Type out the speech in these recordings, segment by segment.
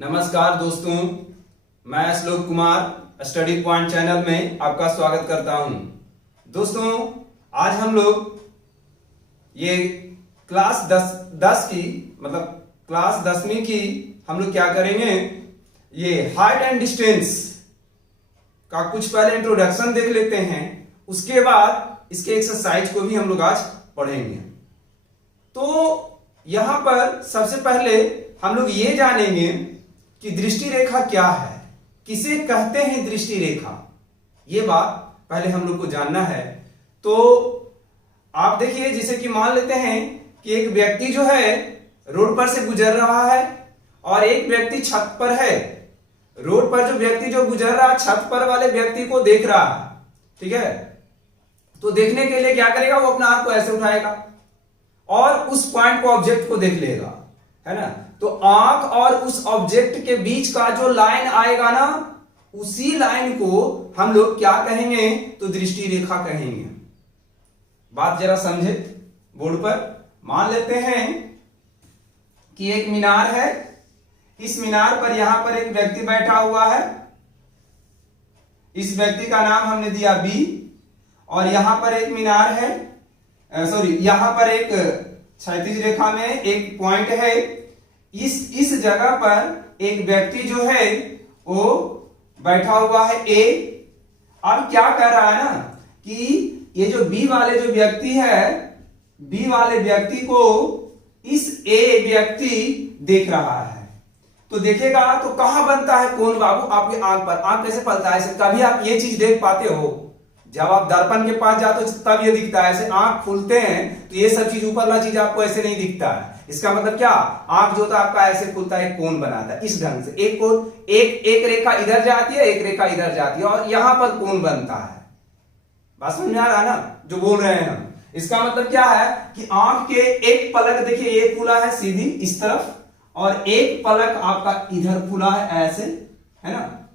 नमस्कार दोस्तों, मैं श्लोक कुमार स्टडी पॉइंट चैनल में आपका स्वागत करता हूं। दोस्तों, आज हम लोग ये क्लास 10 की मतलब क्लास 10वीं की हम लोग क्या करेंगे, ये हाइट एंड डिस्टेंस का कुछ पहले इंट्रोडक्शन देख लेते हैं। उसके बाद इसके एक्सरसाइज को भी हम लोग आज पढ़ेंगे। तो यहां पर सबसे पहले हम लोग ये जानेंगे कि दृष्टि रेखा क्या है, किसे कहते हैं दृष्टि रेखा, ये बात पहले हम लोग को जानना है। तो आप देखिए, जैसे कि मान लेते हैं कि एक व्यक्ति जो है रोड पर से गुजर रहा है और एक व्यक्ति छत पर है। रोड पर जो व्यक्ति जो गुजर रहा है, छत पर वाले व्यक्ति को देख रहा है, ठीक है। तो देखने के लिए क्या करेगा, वो अपना आंख को ऐसे उठाएगा और उस पॉइंट को, ऑब्जेक्ट को देख लेगा, है ना। तो आंख और उस ऑब्जेक्ट के बीच का जो लाइन आएगा ना, उसी लाइन को हम लोग क्या कहेंगे, तो दृष्टि रेखा कहेंगे। बात जरा समझे। बोर्ड पर मान लेते हैं कि एक मीनार है। इस मीनार पर यहां पर एक व्यक्ति बैठा हुआ है। इस व्यक्ति का नाम हमने दिया बी। और यहां पर एक मीनार है, यहां पर एक क्षैतिज रेखा में एक पॉइंट है। इस जगह पर एक व्यक्ति जो है वो बैठा हुआ है ए। अब क्या कर रहा है ना कि ये जो बी वाले जो व्यक्ति है, बी वाले व्यक्ति को इस ए व्यक्ति देख रहा है। तो देखेगा तो कहां बनता है कोण बाबू, आपके आंख पर। आंख कैसे पलता है, कभी आप ये चीज देख पाते हो? जब आप दर्पण के पास जाते हो तब ये दिखता है। ऐसे आंख खुलते हैं तो ये सब चीज, ऊपर वाला चीज आपको ऐसे नहीं दिखता है। इसका मतलब क्या, आंख जो होता है आपका ऐसे खुलता है, कोण बनाता है इस ढंग से। एक कोण, एक रेखा इधर जाती है, एक रेखा इधर जाती है और यहां पर कोण बनता है। बात समझ में आ रहा है ना जो बोल रहे हैं हम। इसका मतलब क्या है कि आंख के एक पलक देखिए, ये खुला है सीधी इस तरफ और एक पलक आपका इधर खुला है ऐसे, है ना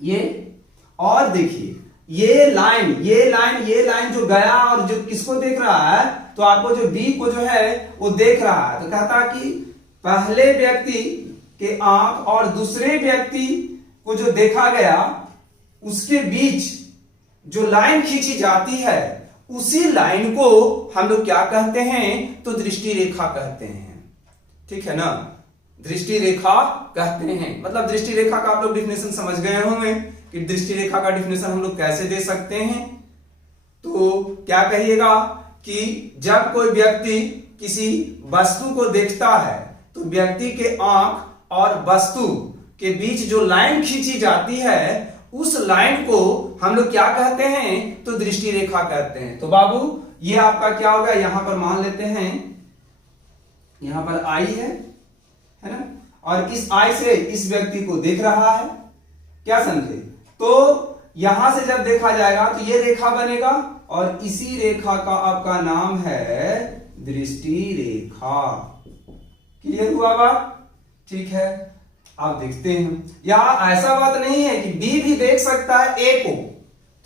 ये। और देखिए ये लाइन जो गया और जो किसको देख रहा है, तो आपको जो बी को जो है वो देख रहा है। तो कहता कि पहले व्यक्ति के आंख और दूसरे व्यक्ति को जो देखा गया, उसके बीच जो लाइन खींची जाती है, उसी लाइन को हम लोग क्या कहते हैं, तो दृष्टि रेखा कहते हैं। ठीक है ना, दृष्टि रेखा कहते हैं। मतलब दृष्टि रेखा का आप लोग डिफिनेशन समझ गए होंगे कि दृष्टि रेखा का डिफिनेशन हम लोग कैसे दे सकते हैं। तो क्या कहिएगा कि जब कोई व्यक्ति किसी वस्तु को देखता है, तो व्यक्ति के आंख और वस्तु के बीच जो लाइन खींची जाती है, उस लाइन को हम लोग क्या कहते हैं, तो दृष्टि रेखा कहते हैं। तो बाबू ये आपका क्या होगा, यहां पर मान लेते हैं, यहां पर आई है ना, और इस आई से इस व्यक्ति को देख रहा है। क्या समझे? तो यहां से जब देखा जाएगा तो ये रेखा बनेगा और इसी रेखा का आपका नाम है दृष्टि रेखा। क्लियर हुआ बात? ठीक है, आप देखते हैं यहां ऐसा बात नहीं है कि बी भी देख सकता है ए को।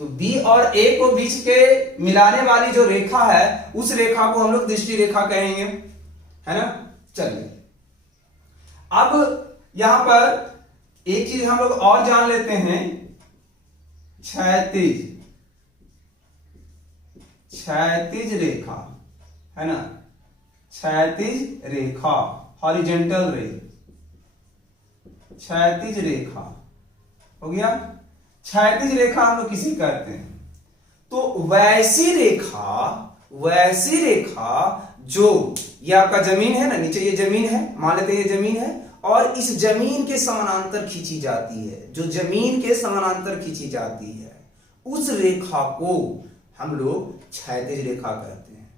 तो बी और ए को बीच के मिलाने वाली जो रेखा है, उस रेखा को हम लोग दृष्टि रेखा कहेंगे, है ना। चलिए, अब यहां पर एक चीज हम लोग और जान लेते हैं, क्षैतिज रेखा, है ना। क्षैतिज रेखा, हॉरिजेंटल रे, क्षैतिज रेखा हो गया। क्षैतिज रेखा हम लोग किसी कहते हैं, तो वैसी रेखा जो, ये आपका जमीन है ना, नीचे ये जमीन है, मान लेते हैं ये जमीन है, और इस जमीन के समानांतर खींची जाती है, जो जमीन के समानांतर खींची जाती है, उस रेखा को हम लोग क्षैतिज रेखा कहते हैं,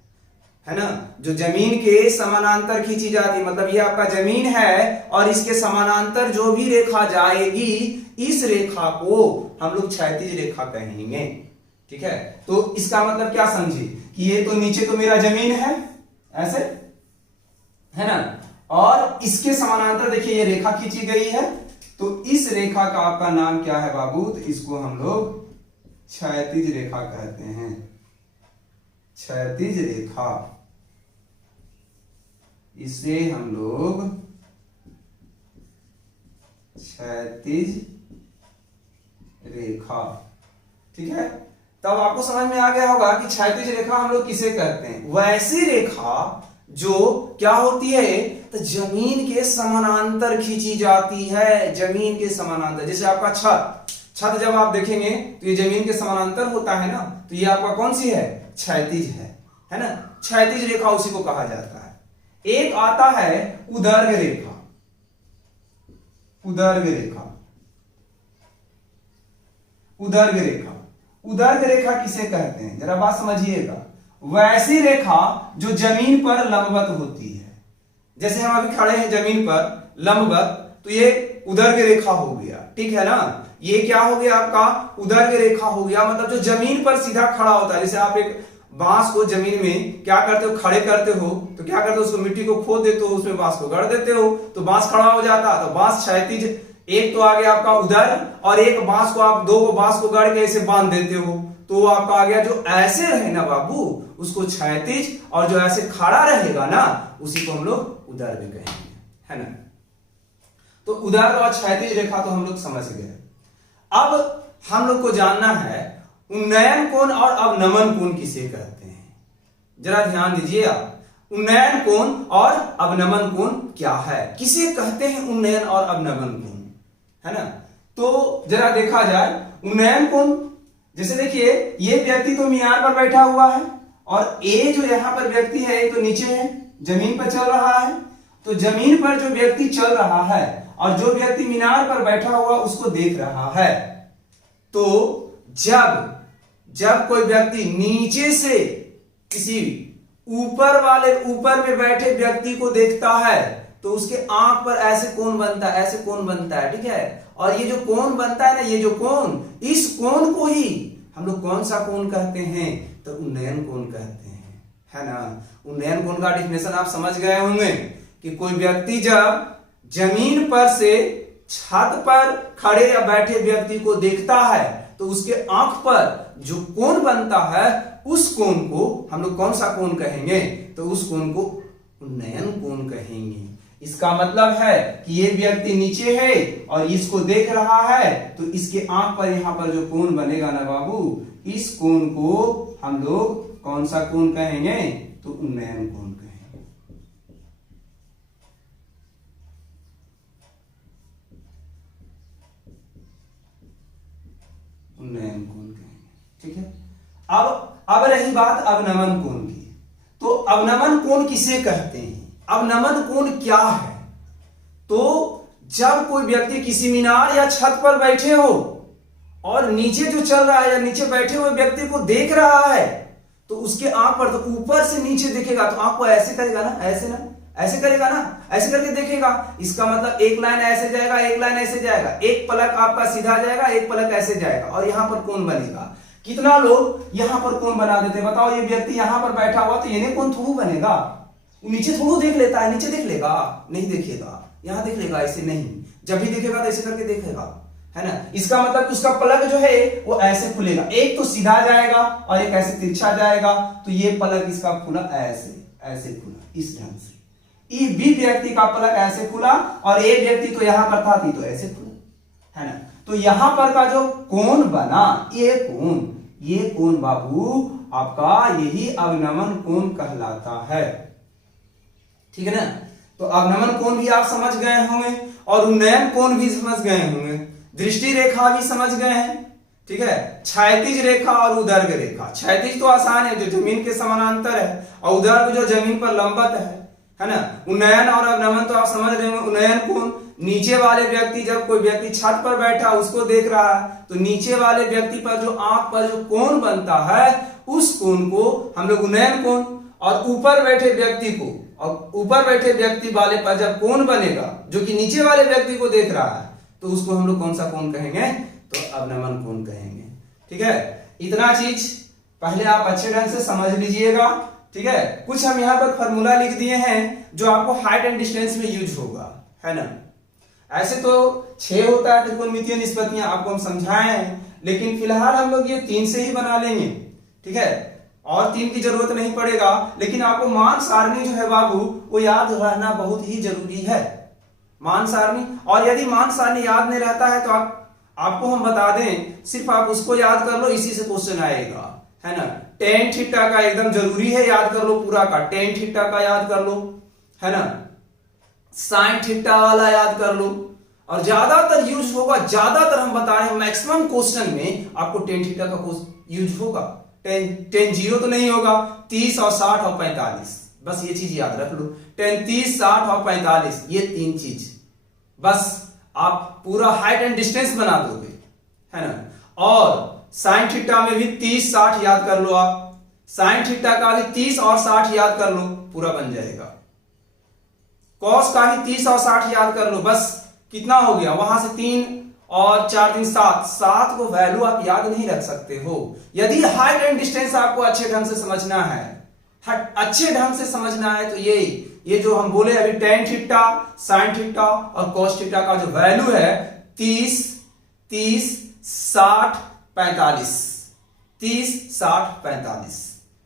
है ना। जो जमीन के समानांतर खींची जाती है, मतलब ये आपका जमीन है और इसके समानांतर जो भी रेखा जाएगी, इस रेखा को हम लोग क्षैतिज रेखा कहेंगे। ठीक है, तो इसका मतलब क्या समझे कि ये तो नीचे तो मेरा जमीन है ऐसे, है ना, और इसके समानांतर देखिए ये रेखा खींची गई है। तो इस रेखा का आपका नाम क्या है बाबू, तो इसको हम लोग क्षैतिज रेखा कहते हैं। क्षैतिज रेखा, इसे हम लोग क्षैतिज रेखा। ठीक है, तब आपको समझ में आ गया होगा कि क्षैतिज रेखा हम लोग किसे कहते हैं। वैसी रेखा जो क्या होती है, तो जमीन के समानांतर खींची जाती है, जमीन के समानांतर। जैसे आपका छत जब आप देखेंगे तो ये जमीन के समानांतर होता है ना, तो ये आपका कौन सी है, क्षैतिज है ना। क्षैतिज रेखा उसी को कहा जाता है। एक आता है उदर्घ रेखा। उदर्घ रेखा, उदर्घ रेखा, उदर्घ रेखा किसे कहते हैं, जरा बात समझिएगा। वैसी रेखा जो जमीन पर लंबवत होती है। जैसे हम अभी खड़े हैं जमीन पर लंबवत, तो ये उदर्घ रेखा हो गया। ठीक है ना, ये क्या हो गया आपका, उदर्घ रेखा हो गया। मतलब जो जमीन पर सीधा खड़ा होता है। जैसे आप एक बांस को जमीन में क्या करते हो, खड़े करते हो, तो क्या करते हो, उसको मिट्टी को खोद देते हो, उसमें बांस को गड़ देते हो, तो बांस खड़ा हो जाता है। तो बांस क्षैतिज, एक तो आ गया आपका उदर, और एक बांस को आप दो बांस को गड़ के ऐसे बांध देते हो, तो वो आपका आ गया। जो ऐसे रहे ना बाबू, उसको क्षैतिज, और जो ऐसे खड़ा रहेगा ना, उसी को हम लोग उदर भी कहेंगे, है ना। तो उदर और क्षैतिज रेखा तो हम लोग समझ गए। अब हम लोग को जानना है उन्नयन कोण और अवनमन कोण किसे कहते हैं। जरा ध्यान दीजिए आप, उन्नयन कोण और अवनमन कोण क्या है, किसे कहते हैं उन्नयन और अवनमन कोण, है ना। तो जरा देखा जाए उन्नयन कोण, जैसे देखिए ये व्यक्ति तो मीनार पर बैठा हुआ है, और ये जो यहां पर व्यक्ति है ये तो नीचे है, जमीन पर चल रहा है। तो जमीन पर जो व्यक्ति चल रहा है और जो व्यक्ति मीनार पर बैठा हुआ उसको देख रहा है, तो जब कोई व्यक्ति नीचे से किसी ऊपर में बैठे व्यक्ति को देखता है, तो उसके आंख पर ऐसे कोण बनता है, ऐसे कोण बनता है। ठीक है, और ये जो कोण बनता है ना, ये जो कोण, इस कोण को ही हम लोग कौन सा कोण कहते हैं, तो उन्नयन कोण कहते हैं, है ना। उन्नयन कोण का डेफिनेशन आप समझ गए होंगे कि कोई व्यक्ति जब जमीन पर से छत पर खड़े या बैठे व्यक्ति को देखता है, तो उसके आंख पर जो कोण बनता है, उस कोण को हम लोग कौन सा कोण कहेंगे, तो उस कोण को उन्नयन कोण कहेंगे। इसका मतलब है कि ये व्यक्ति नीचे है और इसको देख रहा है, तो इसके आंख पर यहां पर जो कोण बनेगा ना बाबू, इस कोण को हम लोग कौन सा कोण कहेंगे, तो उन्नयन कोण कहेंगे। उन्नयन कोण कहेंगे। ठीक है, अब रही बात अवनमन कोण की। तो अवनमन कोण किसे कहते हैं, अवनमन कोण क्या है। तो जब कोई व्यक्ति किसी मीनार या छत पर बैठे हो और नीचे जो चल रहा है या नीचे बैठे हुए व्यक्ति को देख रहा है, तो उसके आंख पर, तो ऊपर से नीचे देखेगा तो आंख को ऐसे करेगा ना, ऐसे ना, ऐसे करेगा ना, ऐसे करके देखेगा। इसका मतलब एक लाइन ऐसे जाएगा, एक लाइन ऐसे जाएगा, एक पलक आपका सीधा जाएगा, एक पलक ऐसे जाएगा, और यहां पर कोण बनेगा। कितना लोग यहां पर कोण बना देते हैं, बताओ। ये व्यक्ति यहां पर बैठा हुआ, तो ये कोण थोड़ा बनेगा, वो नीचे थोड़ा देख लेता है, नीचे देख लेगा, नहीं देखेगा, यहां देख लेगा, ऐसे नहीं। जब भी देखेगा तो ऐसे करके देखेगा, है ना। इसका मतलब उसका पलक जो है वो ऐसे खुलेगा, एक तो सीधा जाएगा और एक ऐसे तिरछा जाएगा, तो ये पलक इसका खुला ऐसे, ऐसे खुला, इस ढंग से। ये बी व्यक्ति का पलक ऐसे खुला, और ए व्यक्ति तो यहां पर था, तो ऐसे खुला, है ना। तो यहां पर का जो कोण बना, ये कोण बाबू आपका यही अवनमन कोण कहलाता है। ठीक है ना। तो अवनमन कोण भी आप समझ गए होंगे, और उन्नयन कोण भी समझ गए होंगे, दृष्टि रेखा भी समझ गए हैं। ठीक है, क्षैतिज रेखा और उदर्घ रेखा। क्षैतिज तो आसान है, जो जमीन के समानांतर है, और उदर्घ जो जमीन पर लंबवत है ना। उन्नयन और अवनमन तो आप समझ रहे होंगे। उन्नयन कोण, नीचे वाले व्यक्ति, जब कोई व्यक्ति छत पर बैठा उसको देख रहा है, तो नीचे वाले व्यक्ति पर जो आंख पर जो कोण बनता है, उस कोण को हम लोग उन्नयन कोण, और ऊपर बैठे व्यक्ति को, और ऊपर बैठे व्यक्ति वाले पर जब कोण बनेगा जो कि नीचे वाले व्यक्ति को देख रहा है, तो उसको हम लोग कौन सा कोण कहेंगे, तो अवनमन कोण कहेंगे। ठीक है, इतना चीज पहले आप अच्छे ढंग से समझ लीजिएगा। ठीक है, कुछ हम यहाँ पर फॉर्मूला लिख दिए हैं जो आपको हाइट एंड डिस्टेंस में यूज होगा, है ना। ऐसे तो 6 होता है त्रिकोणमितीय निष्पत्तियां, आपको हम समझाए हैं, लेकिन फिलहाल हम लोग ये 3 से ही बना लेंगे। ठीक है, और 3 की जरूरत नहीं पड़ेगा, लेकिन आपको मान सारणी जो है बाबू वो याद रहना बहुत ही जरूरी है। मान सारणी। और यदि मान सारणी याद नहीं रहता है तो आपको हम बता दें, सिर्फ आप उसको याद कर लो, इसी से क्वेश्चन आएगा, है ना। टेन थीटा का एकदम जरूरी है, याद कर लो पूरा का, टेन थीटा का याद कर लो, है ना, साइन थीटा वाला याद कर लो। और ज्यादातर यूज होगा, ज्यादातर हम बता रहे हैं मैक्सिमम क्वेश्चन में आपको टेन थीटा का यूज होगा। टेन जीरो तो नहीं होगा, 30 और 60 और 45, बस ये चीज याद रख लो। 10, 30, 60 और 45, ये 3 चीज, बस आप पूरा हाइट एंड डिस्टेंस बना दोगे, है ना। और साइन थीटा में भी 30, 60 याद कर लो आप, साइन थीटा का भी 30 और 60 याद कर लो, पूरा बन जाएगा। कॉस का भी 30 और 60 याद कर लो, बस कितना हो गया, वहां से 3 और 4 3 7, 7 को वैल्यू आप याद नहीं रख सकते हो। यदि हाइट एंड डिस्टेंस आपको अच्छे ढंग से समझना है, अच्छे ढंग से समझना है, तो ये जो हम बोले अभी टेन थीटा, साइन थीटा और कॉस थीटा का जो वैल्यू है 30 30 60 45, 30 60 45,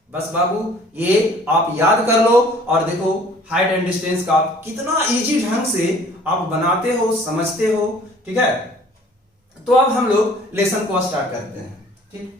बस बाबू ये आप याद कर लो। और देखो हाइट एंड डिस्टेंस का आप कितना इजी ढंग से आप बनाते हो, समझते हो, ठीक है। तो अब हम लोग लेसन को स्टार्ट करते हैं, ठीक।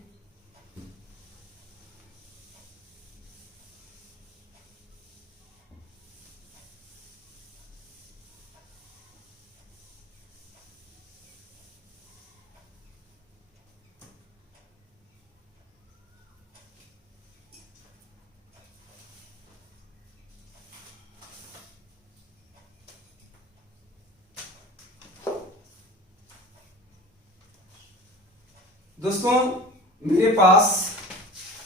दोस्तों मेरे पास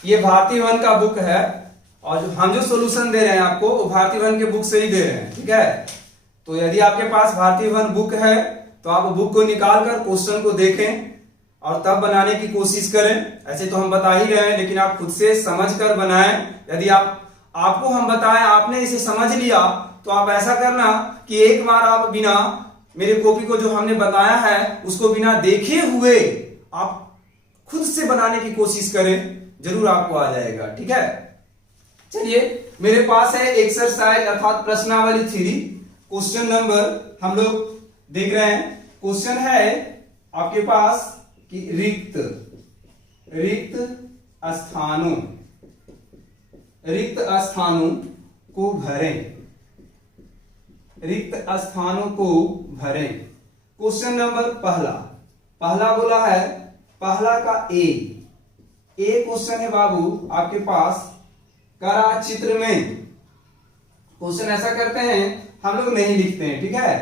ये भारती वन का बुक है, और हम जो सोल्यूशन दे रहे हैं आपको वो भारती वन के बुक से ही दे रहे हैं, ठीक है। तो यदि आपके पास भारती वन बुक है तो आप बुक को निकाल कर क्वेश्चन को देखें और तब बनाने की कोशिश करें। ऐसे तो हम बता ही रहे हैं, लेकिन आप खुद से समझ कर बनाएं। यदि आपको हम बताएं, आपने इसे समझ लिया, तो आप ऐसा करना कि एक बार आप बिना मेरे कॉपी को जो हमने बताया है उसको बिना देखे हुए आप खुद से बनाने की कोशिश करें, जरूर आपको आ जाएगा, ठीक है। चलिए मेरे पास है एक्सरसाइज अर्थात प्रश्नावली 3, क्वेश्चन नंबर हम लोग देख रहे हैं। क्वेश्चन है आपके पास कि रिक्त स्थानों को भरें, रिक्त स्थानों को भरें। क्वेश्चन नंबर पहला बोला है, पहला का ए क्वेश्चन है बाबू आपके पास, करा चित्र में। क्वेश्चन ऐसा करते हैं, हम लोग नहीं लिखते हैं, ठीक है,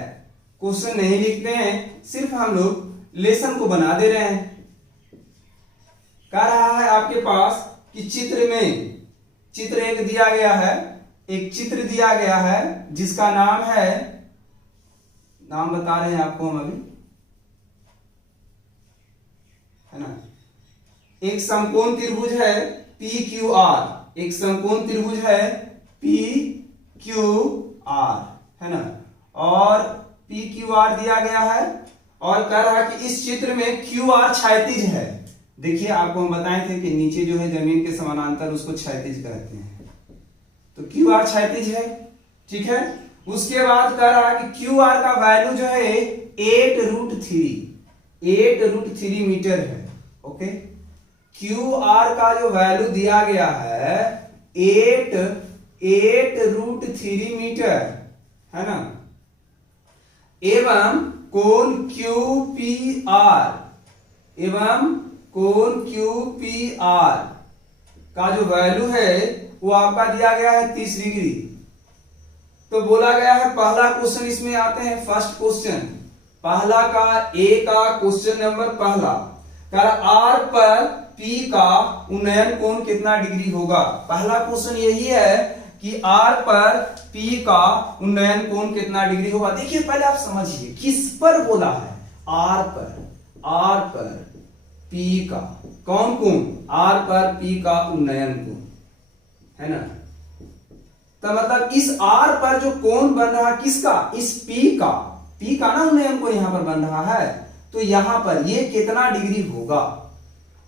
क्वेश्चन नहीं लिखते हैं, सिर्फ हम लोग लेसन को बना दे रहे हैं। कह रहा है आपके पास कि चित्र एक दिया गया है, एक चित्र दिया गया है जिसका नाम है, नाम बता रहे हैं आपको हम अभी, है ना। एक समकोण त्रिभुज है PQR, एक समकोण त्रिभुज है PQR, है ना, और PQR दिया गया है, और कह रहा है कि इस चित्र में QR क्षैतिज है। देखिए आपको हम बताए थे कि नीचे जो है जमीन के समानांतर उसको क्षैतिज कहते हैं, तो QR क्षैतिज है, ठीक है। उसके बाद कह रहा है कि QR का वैल्यू जो है 8√3 मीटर है, ओके। QR का जो वैल्यू दिया गया है 8√3 मीटर, है ना। एवं कोण QPR का जो वैल्यू है वो आपका दिया गया है 30 डिग्री। तो बोला गया है, पहला क्वेश्चन इसमें आते हैं, फर्स्ट क्वेश्चन, पहला का ए का क्वेश्चन नंबर पहला, R पर P का उन्नयन कोण कितना डिग्री होगा। पहला क्वेश्चन यही है कि R पर P का उन्नयन कोण कितना डिग्री होगा। देखिए पहले आप समझिए किस पर बोला है, R पर P का कौन कोण, R पर P का उन्नयन कोण, है ना। तो मतलब इस R पर जो कोण बन रहा है किसका, इस P का ना उन्नयन कोण यहां पर बन रहा है, तो यहां पर ये कितना डिग्री होगा।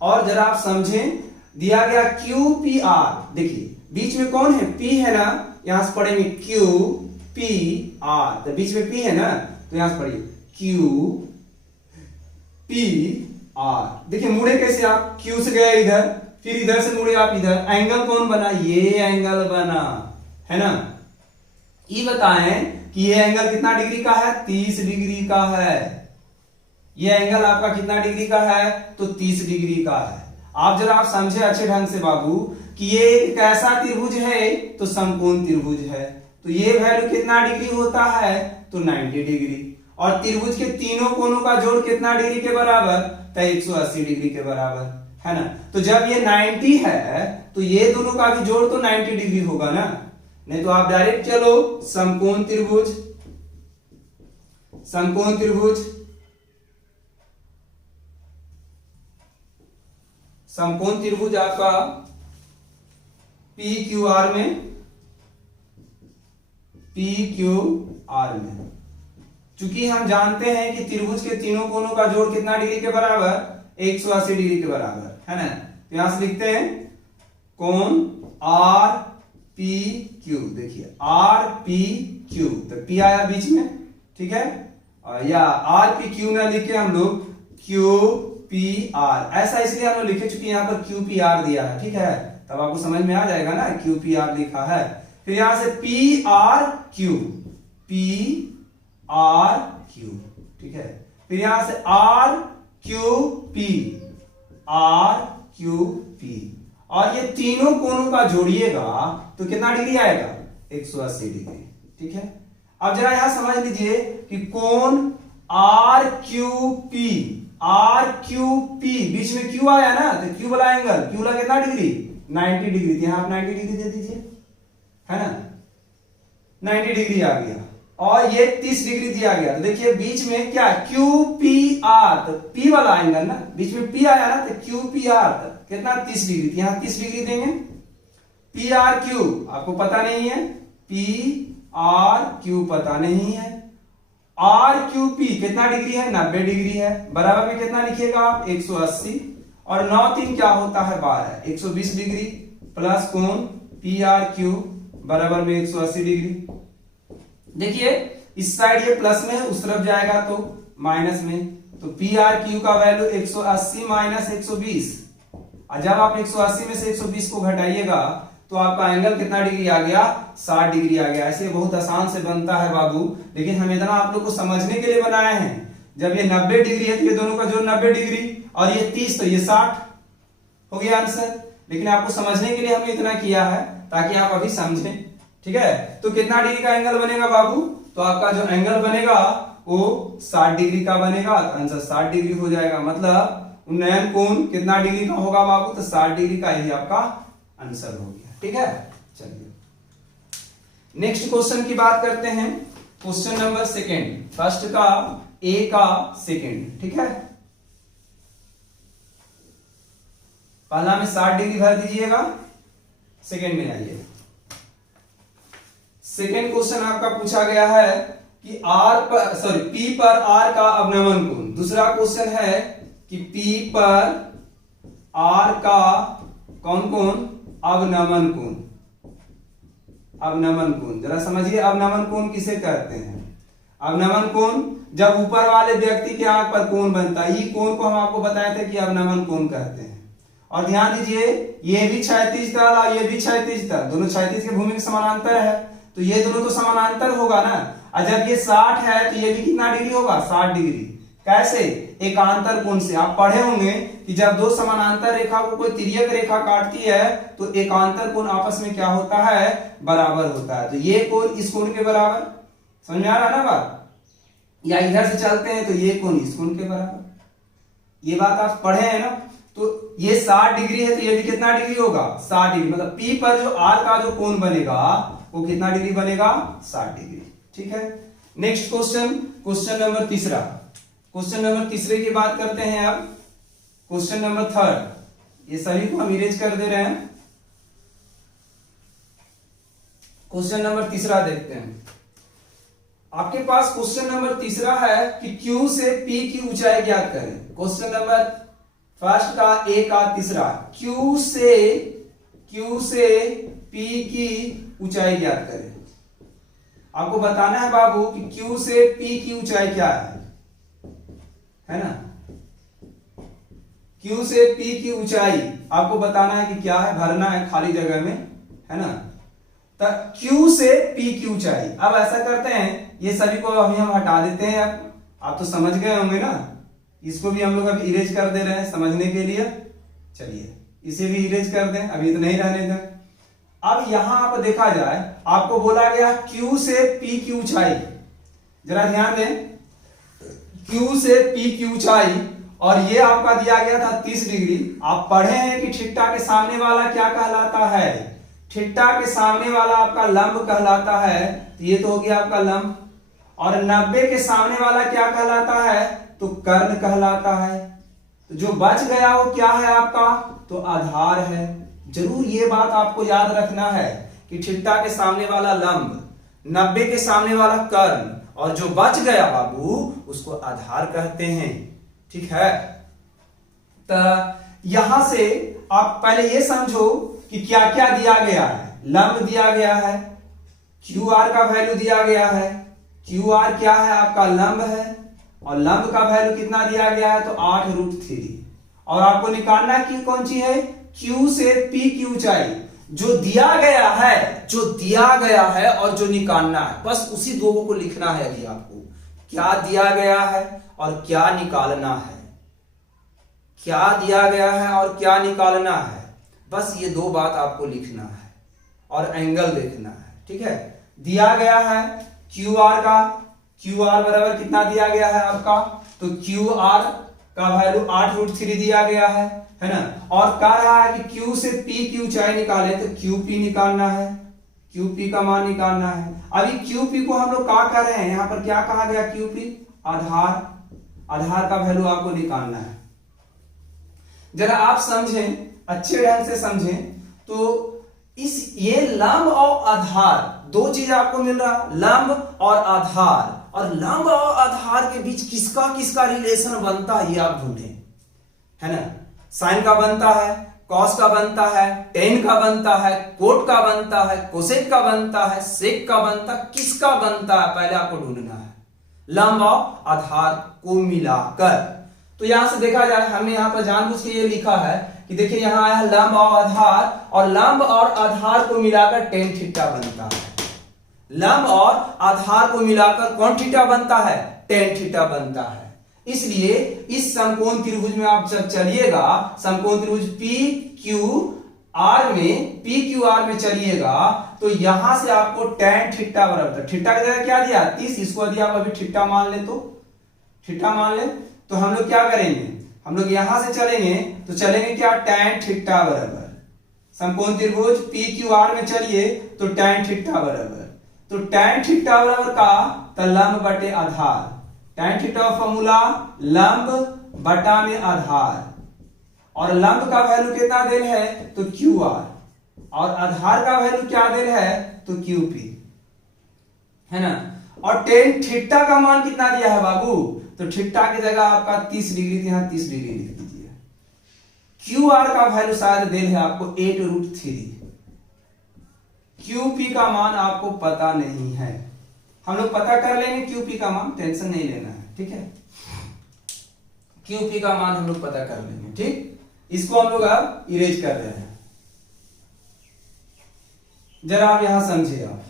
और जरा आप समझें, दिया गया QPR, देखिए बीच में कौन है, P है ना, यहां से पढ़ेंगे पी आर, तो बीच में पी है ना, तो यहां से पढ़िए क्यू पी आर। देखिए मुड़े कैसे आप, क्यू से गए इधर, फिर इधर से मुड़े आप इधर, एंगल कौन बना, ये एंगल बना है ना। ये बताएं कि ये एंगल कितना डिग्री का है, 30 डिग्री का है। ये एंगल आपका कितना डिग्री का है, तो 30 डिग्री का है। आप जरा आप समझे अच्छे ढंग से बाबू कि ये एक कैसा त्रिभुज है, तो समकोण त्रिभुज है, तो ये वैल्यू कितना डिग्री होता है, तो 90 डिग्री। और त्रिभुज के तीनों कोनों का जोड़ कितना डिग्री के बराबर, तो 180 डिग्री के बराबर है ना। तो जब ये 90 है तो ये दोनों का भी जोड़ तो 90 डिग्री होगा ना, नहीं तो आप डायरेक्ट चलो समकोण त्रिभुज, समकोण त्रिभुज, समकोण त्रिभुज आपका पी क्यू आर में, पी क्यू आर में, चूंकि हम जानते हैं कि त्रिभुज के तीनों कोनों का जोड़ कितना डिग्री के बराबर, 180 डिग्री के बराबर है ना। तो यहां से लिखते हैं कोण आर पी क्यू, देखिए आर पी क्यू, तो पी आया बीच में, ठीक है, या आर पी क्यू ना लिखे हम लोग क्यू पी आर, ऐसा इसलिए हम लोग लिखे चूंकि यहां पर क्यू पी आर दिया है, ठीक है, तब आपको समझ में आ जाएगा ना क्यू पी आर लिखा है। फिर यहां से P R Q, P R Q, ठीक है, फिर यहां से R Q P, R Q P, और ये तीनों कोनों का जोड़िएगा तो कितना डिग्री आएगा, 180 डिग्री, ठीक है। अब जरा यहां समझ लीजिए कि कोण R Q P, R Q P, बीच में क्यू आया ना, तो क्यू वाला एंगल, क्यू वाला कितना डिग्री, 90 डिग्री, यहां आप 90 डिग्री दे दीजिए, है ना, 90 डिग्री आ गया, और ये 30 डिग्री दिया गया। तो देखिए बीच में क्या, क्यू पी आर, तो पी वाला एंगल ना, बीच में पी आया ना, तो क्यू पी आर कितना, 30 डिग्री, यहां 30 डिग्री देंगे। पी आर क्यू आपको पता नहीं है, पी आर क्यू पता नहीं है, आर क्यू पी कितना डिग्री है, 90 डिग्री है, बराबर में कितना लिखिएगा आप, 180, और 9 3 क्या होता है, 12, 120 डिग्री, प्लस कोण पी आर क्यू बराबर में 180 डिग्री। देखिए इस साइड ये प्लस में है, उस तरफ जाएगा तो माइनस में, तो पी आर क्यू का वैल्यू 180 माइनस 120, और जब आप 180 में से 120 को घटाइएगा तो आपका एंगल कितना डिग्री आ गया, 60 डिग्री आ गया। ऐसे बहुत आसान से बनता है बाबू, लेकिन हम इतना आप लोग को समझने के लिए बनाए हैं। जब ये 90 डिग्री है तो ये दोनों का जोड़ 90 डिग्री, और ये 30 तो ये 60 हो गया आंसर। लेकिन आपको समझने के लिए हमने इतना किया है ताकि आप अभी समझें, ठीक है। तो कितना डिग्री का एंगल बनेगा बाबू, तो आपका जो एंगल बनेगा वो 60 डिग्री का बनेगा, तो आंसर 60 डिग्री हो जाएगा। मतलब उन्नयन कोण कितना डिग्री का होगा बाबू, तो 60 डिग्री का ही आपका आंसर हो गया, ठीक है। चलिए नेक्स्ट क्वेश्चन की बात करते हैं, क्वेश्चन नंबर सेकंड, फर्स्ट का ए का सेकंड, ठीक है। पहला में 60 डिग्री भर दीजिएगा, सेकंड में आइए। सेकंड क्वेश्चन आपका पूछा गया है कि आर पर, सॉरी पी पर आर का अवनमन कोण। दूसरा क्वेश्चन है कि पी पर आर का कौन कोण, अवनमन कोण। अवनमन कोण जरा समझिए, अवनमन कोण किसे कहते हैं। अवनमन कोण जब ऊपर वाले व्यक्ति के आंख पर कोण बनता है, ये कोण को हम आपको बताए थे कि अवनमन कोण कहते हैं। और ध्यान दीजिए ये भी क्षैतिज तल और ये भी क्षैतिज तल, दोनों क्षैतिज के भूमि के समानांतर है, तो ये दोनों तो समानांतर होगा ना। और जब ये 60 है तो ये भी कितना डिग्री होगा, 60 डिग्री। कैसे, एकांतर कोण से। आप पढ़े होंगे कि जब दो समानांतर रेखा को कोई तिर्यक रेखा काटती है तो एकांतर कोण आपस में क्या होता है, बराबर होता है। तो ये कोण इस कोण के बराबर, समझ में आ रहा है ना बात। या इधर से चलते हैं तो ये कोण इस कोण के बराबर, ये बात आप पढ़े हैं ना। तो ये 60 डिग्री है तो ये भी कितना डिग्री होगा, 60 डिग्री। मतलब पी पर जो आर का जो कोण बनेगा वो कितना डिग्री बनेगा, 60 डिग्री, ठीक है। नेक्स्ट क्वेश्चन, क्वेश्चन नंबर तीसरा। क्वेश्चन नंबर तीसरे की बात करते हैं अब। क्वेश्चन नंबर थर्ड, ये सभी को हम इरेज कर दे रहे हैं। क्वेश्चन नंबर तीसरा देखते हैं। आपके पास क्वेश्चन नंबर तीसरा है कि Q से P की ऊंचाई ज्ञात करें। क्वेश्चन नंबर फर्स्ट का ए का तीसरा, Q से P की ऊंचाई ज्ञात करें। आपको बताना है बाबू कि Q से P की ऊंचाई क्या है ना। Q से P की ऊंचाई आपको बताना है कि क्या है, भरना है खाली जगह में, है ना। तो Q से P की ऊंचाई, अब ऐसा करते हैं, ये सभी को अभी हम हटा देते हैं। अब आप तो समझ गए होंगे ना, इसको भी हम लोग अभी इरेज कर दे रहे हैं समझने के लिए। चलिए इसे भी इरेज कर दें, अभी तो नहीं रहने दें। अब यहां आप देखा जाए, आपको बोला गया Q से P की ऊंचाई, जरा ध्यान दें, Q से P की ऊंचाई, और ये आपका दिया गया था 30 डिग्री। आप पढ़े हैं कि थीटा के सामने वाला क्या कहलाता है, थीटा के सामने वाला आपका लंब कहलाता है, तो ये तो हो गया आपका लंब। और 90 के सामने वाला क्या कहलाता है, तो कर्ण कहलाता है। तो जो बच गया वो क्या है आपका, तो आधार है। जरूर ये बात आपको याद रखना है कि थीटा के सामने वाला लंब, 90 के सामने वाला कर्ण, और जो बच गया बाबू उसको आधार कहते हैं। ठीक है, तो यहां से आप पहले ये समझो कि क्या क्या दिया गया है। लंब दिया गया है, क्यू आर का वैल्यू दिया गया है। क्यू आर क्या है, आपका लंब है, और लंब का वैल्यू कितना दिया गया है, तो 8√3। और आपको निकालना की कौन सी है, Q से P की ऊंचाई। जो दिया गया है, जो दिया गया है और जो निकालना है, बस उसी दो को लिखना है। अभी आपको क्या दिया गया है और क्या निकालना है, क्या दिया गया है और क्या निकालना है, बस ये दो बात आपको लिखना है और एंगल देखना है। ठीक है, दिया गया है क्यू आर का, क्यू आर बराबर कितना दिया गया है आपका, तो क्यू आर का वैल्यू 8√3 दिया गया है ना। और कह रहा है कि Q से P की ऊंचाई निकाले, तो QP निकालना है, QP का मान निकालना है। अभी QP को हम लोग क्या कर रहे हैं, यहां पर क्या कहा गया, QP आधार, आधार का वैल्यू आपको निकालना है। जरा आप समझें, अच्छे ढंग से समझें, तो ये लंब और आधार दो चीज आपको मिल रहा, लंब और आधार, और लंब और आधार के बीच किसका किसका रिलेशन बनता है ये आप ढूंढें, है ना। साइन का बनता है, कॉस का बनता है, टेन का बनता है, कोट का बनता है, कोसेक का बनता है, सेक का बनता है, किसका बनता है पहले आपको ढूंढना है, लंब और आधार को मिलाकर। तो यहां से देखा जाए, हमने यहां पर जानबूझ के ये लिखा है कि देखिए यहां आया है लंब और आधार, और लंब और आधार को मिलाकर टेन थीटा बनता है। लंब और आधार को मिलाकर कौन थीटा बनता है, टेन थीटा बनता है। इसलिए इस समकोण त्रिभुज में आप जब चलिएगा, समकोण त्रिभुज PQR में, PQR में चलिएगा, तो यहां से आपको टेन थीटा बराबर, थीटा की जगह क्या दिया 30, इसको यदि आप अभी थीटा मान ले, तो थीटा मान ले, तो हम लोग क्या करेंगे, हम लोग यहां से चलेंगे तो चलेंगे क्या, टेन थीटा बराबर, समकोण त्रिभुज PQR में चलिए तो टेन थीटा बराबर, तो टेन थीटा बराबर का, तो लंब बटे आधार, टेन थीटा फॉर्मूला लंब बटा में आधार, और लंब का वैल्यू कितना देल है, तो QR, और आधार का वैल्यू क्या देल है, तो QP, है ना। और टेन थीटा का मान कितना दिया है बाबू, तो थीटा की जगह आपका 30 डिग्री, यहां 30 डिग्री लिख दीजिए। QR का वैल्यू शायद देल है आपको 8√3। QP का मान आपको पता नहीं है, हम लोग पता कर लेंगे QP का मान, टेंशन नहीं लेना है, ठीक है। QP का मान हम लोग पता कर लेंगे, ठीक। इसको हम लोग अब इरेज कर रहे हैं, जरा आप यहां समझिए। आप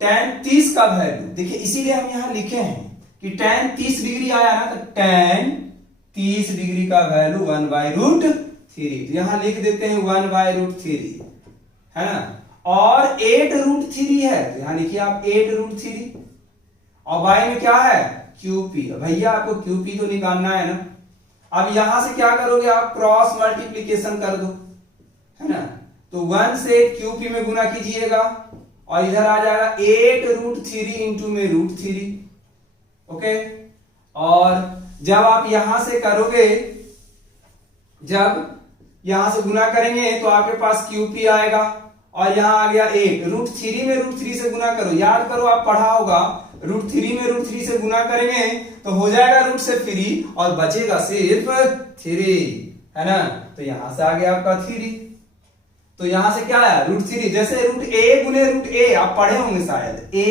tan 30 का वैल्यू देखिए, इसीलिए हम यहां लिखे हैं कि tan 30 डिग्री आया ना, तो tan 30 डिग्री का वैल्यू 1/√3, तो यहां लिख देते हैं 1/√3, है ना। और 8√3 है, तो यहां लिखिए आप 8√3, और y में क्या है, QP। भैया आपको QP तो निकालना है ना। अब यहां से क्या करोगे आप, क्रॉस मल्टीप्लीकेशन कर दो, है ना। तो 1 से QP में गुना कीजिएगा, और इधर आ जाएगा 8√3 इंटू में √3, ओके। और जब आप यहां से करोगे, जब यहां से गुना करेंगे तो आपके पास QP आएगा, और यहां आ गया 8, √3 में √3 से गुना करो, याद करो आप पढ़ा होगा, √3 में √3 से गुना करेंगे तो हो जाएगा रूट से 3, और बचेगा सिर्फ 3, है ना। तो यहां से आ गया आपका 3, तो यहां से क्या है, √3, जैसे √a गुने √a आप पढ़े होंगे शायद, a,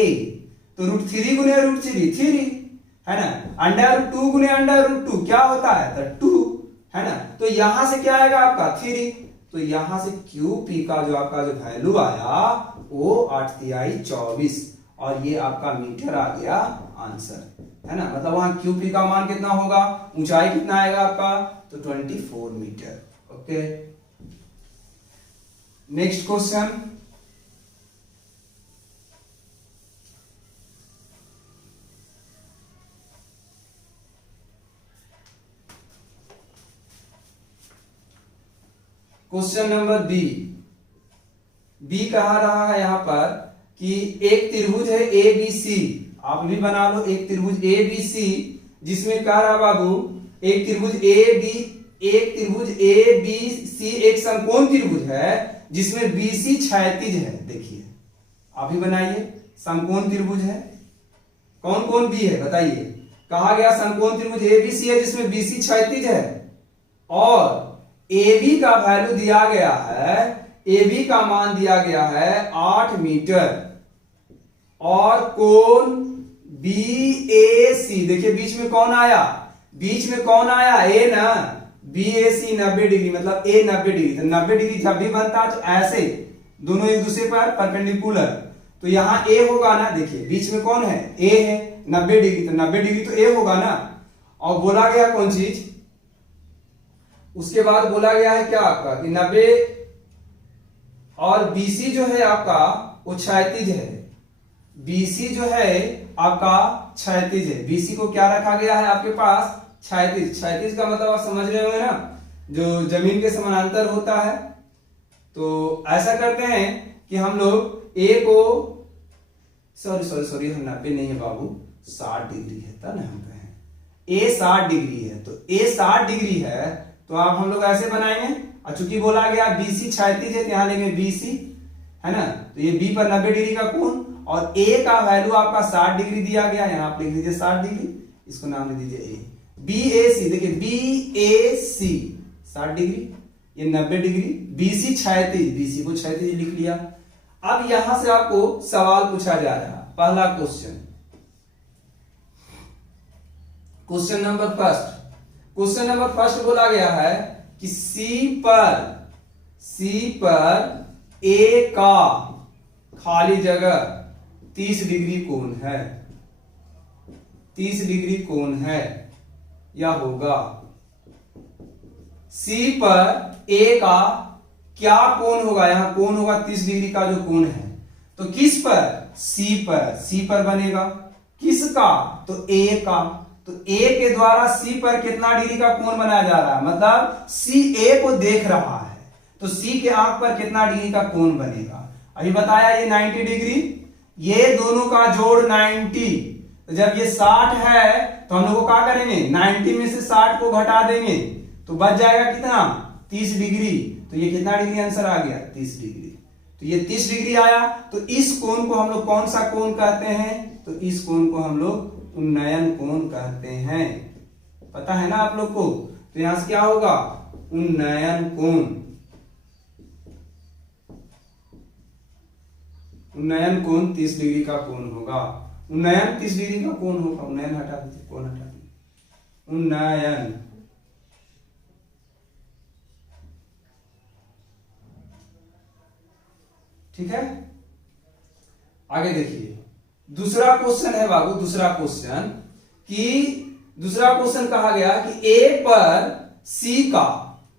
तो √3 गुने √3 3 है ना, √2 गुने √2 क्या होता है, तो 2 है ना। तो यहां से क्या आएगा आपका 3, तो यहां से QP का जो आपका जो वैल्यू आया वो 8 तिहाई 24 और ये आपका मीटर आ गया आंसर, है ना। मतलब वहां QP का मान कितना होगा, ऊंचाई कितना आएगा आपका, तो 24 metre. Okay, next question. Question number B कहा रहा है यहां पर कि एक त्रिभुज है ABC, आप भी बना लो, एक त्रिभुज ABC जिसमें कह रहा बाबू एक त्रिभुज ABC एक समकोण त्रिभुज है जिसमें BC क्षैतिज है। देखिए आप भी बनाइए, समकोण त्रिभुज है, कौन कौन बी है बताइए। कहा गया समकोण त्रिभुज ABC है जिसमें BC क्षैतिज है और AB का वैल्यू दिया गया है, AB का मान दिया गया है 8 मीटर और कोण BAC, देखिए बीच में कौन आया, बीच में कौन आया, A ना, BAC 90 डिग्री, मतलब A 90 डिग्री। तो 90 डिग्री जब भी बनता है तो ऐसे दोनों एक दूसरे पर परपेंडिकुलर, तो यहां A होगा ना, देखिए बीच में कौन है, A है 90 डिग्री, तो 90 डिग्री तो A होगा ना। और बोला गया कौन चीज, उसके बाद बोला गया है क्या आपका कि 90 और BC जो है आपका वो क्षैतिज है, BC जो है आपका क्षैतिज है। BC को क्या रखा गया है आपके पास, क्षैतिज। क्षैतिज का मतलब आप समझ रहे होंगे ना, जो जमीन के समानांतर होता है। तो ऐसा करते हैं कि हम लोग A को सॉरी हम 90 नहीं है बाबू, 60 डिग्री है, तब हम कहें A 60 डिग्री है, तो A 60 डिग्री है तो आप हम लोग ऐसे बनाएंगे, और चूंकि बोला गया BC क्षैतिज है तो यहां लेंगे BC, है ना। तो ये B पर 90 डिग्री का कोण और A का वैल्यू आपका 60 डिग्री दिया गया, यहां आप लिख दीजिए 60 डिग्री, इसको नाम दे दीजिए A। BAC देखिए BAC 60 डिग्री, ये 90 डिग्री, BC क्षैतिज, BC को क्षैतिज लिख लिया। अब यहां से आपको सवाल पूछा जा रहा है, पहला question, question number first. Question number first बोला गया है कि C पर A का खाली जगह 30 डिग्री कोण है, 30 डिग्री कोण है या होगा। C पर A का क्या कोण होगा, यहां कोण होगा 30 डिग्री का जो कोण है, तो किस पर, C पर बनेगा, किसका, तो A का। तो A के द्वारा C पर कितना डिग्री का कोण बनाया जा रहा है, मतलब C A को देख रहा है, तो C के आंख पर कितना डिग्री का कोण बनेगा। अभी बताया ये 90 डिग्री, ये दोनों का जोड़ 90, तो जब ये 60 है तो हम लोग क्या करेंगे, 90 में से 60 को घटा देंगे तो बच जाएगा कितना, 30 डिग्री। तो ये कितना डिग्री आंसर आ गया, 30 डिग्री। तो ये 30 डिग्री आया, तो इस कोण को हम लोग कौन सा कोण कहते हैं, तो इस कोण को हम लोग उन्नयन कोण कहते हैं, पता है ना आप लोग को। तो यहां से क्या होगा, उन्नयन कोण, उन्नयन कोण 30 डिग्री का कोण होगा, उन्नयन 30 डिग्री का कोण होगा, उन्नयन हटा दीजिए, कोण हटा दीजिए, उन्नयन। ठीक है, आगे देखिए दूसरा क्वेश्चन है बाबू, दूसरा क्वेश्चन कि दूसरा क्वेश्चन कहा गया कि A पर C का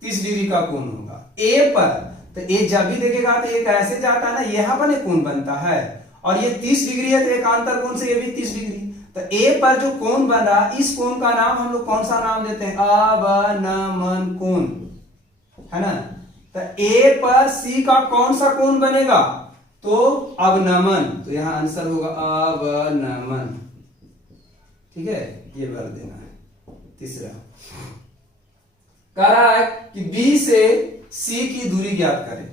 30 डिग्री का कोण होगा, A पर, तो A जब भी देखेगा तो एक ऐसे जाता है ना, यहां पर एक कोण बनता है और ये 30 डिग्री है तो एकांतर कोण से ये भी 30 डिग्री। तो A पर जो कोण बन रहा है, इस कोण का नाम हम लोग कौन सा नाम देते हैं, अवनमन कोण, है ना। तो A पर C का कौन सा कोण बनेगा, तो अवनमन, तो यहां आंसर होगा अवनमन। ठीक है, ये भर देना है। तीसरा कह रहा है कि B से C की दूरी ज्ञात करें,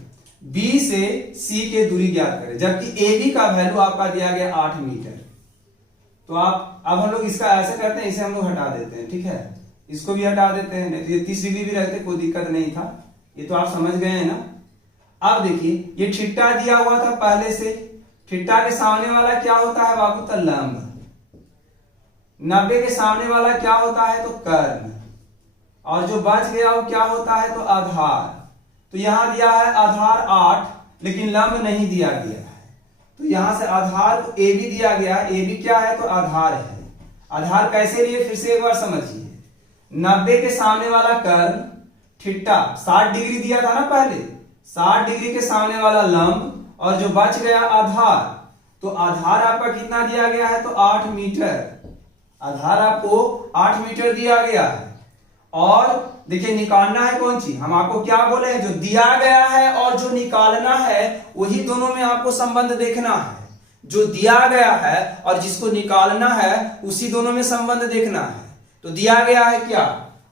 B से C के दूरी ज्ञात करें, जबकि AB का वैल्यू आपका दिया गया 8 मीटर। तो आप अब हम लोग इसका ऐसे करते हैं, इसे हम लोग हटा देते हैं, ठीक है, इसको भी हटा देते हैं, नहीं तो ये 30 डिग्री भी रहते कोई दिक्कत नहीं था, ये तो आप समझ गए हैं ना। अब देखिए ये छिट्टा दिया हुआ था पहले से, थीटा के सामने वाला क्या होता है बाबू? तो लंब। 90 के सामने वाला क्या होता है? तो कर्ण। और जो बच गया वो क्या होता है? तो आधार। तो यहां दिया है आधार 8, लेकिन लंब नहीं दिया गया है, तो यहां से आधार को ए बी दिया गया है। ए बी क्या है? तो आधार है। आधार कैसे लिए फिर से एक बार समझिए। 90 के सामने वाला कर्ण, थीटा 60 डिग्री दिया था ना पहले, 60 डिग्री के सामने वाला लंब, और जो बच गया आधार। तो आधार आपका कितना दिया गया है? तो 8 मीटर। आधार आपको 8 मीटर दिया गया है। और देखिए निकालना है कौन सी, हम आपको क्या बोले हैं? जो दिया गया है और जो निकालना है वही दोनों में आपको संबंध देखना है। जो दिया गया है और जिसको निकालना है उसी दोनों में संबंध देखना है। तो दिया गया है क्या?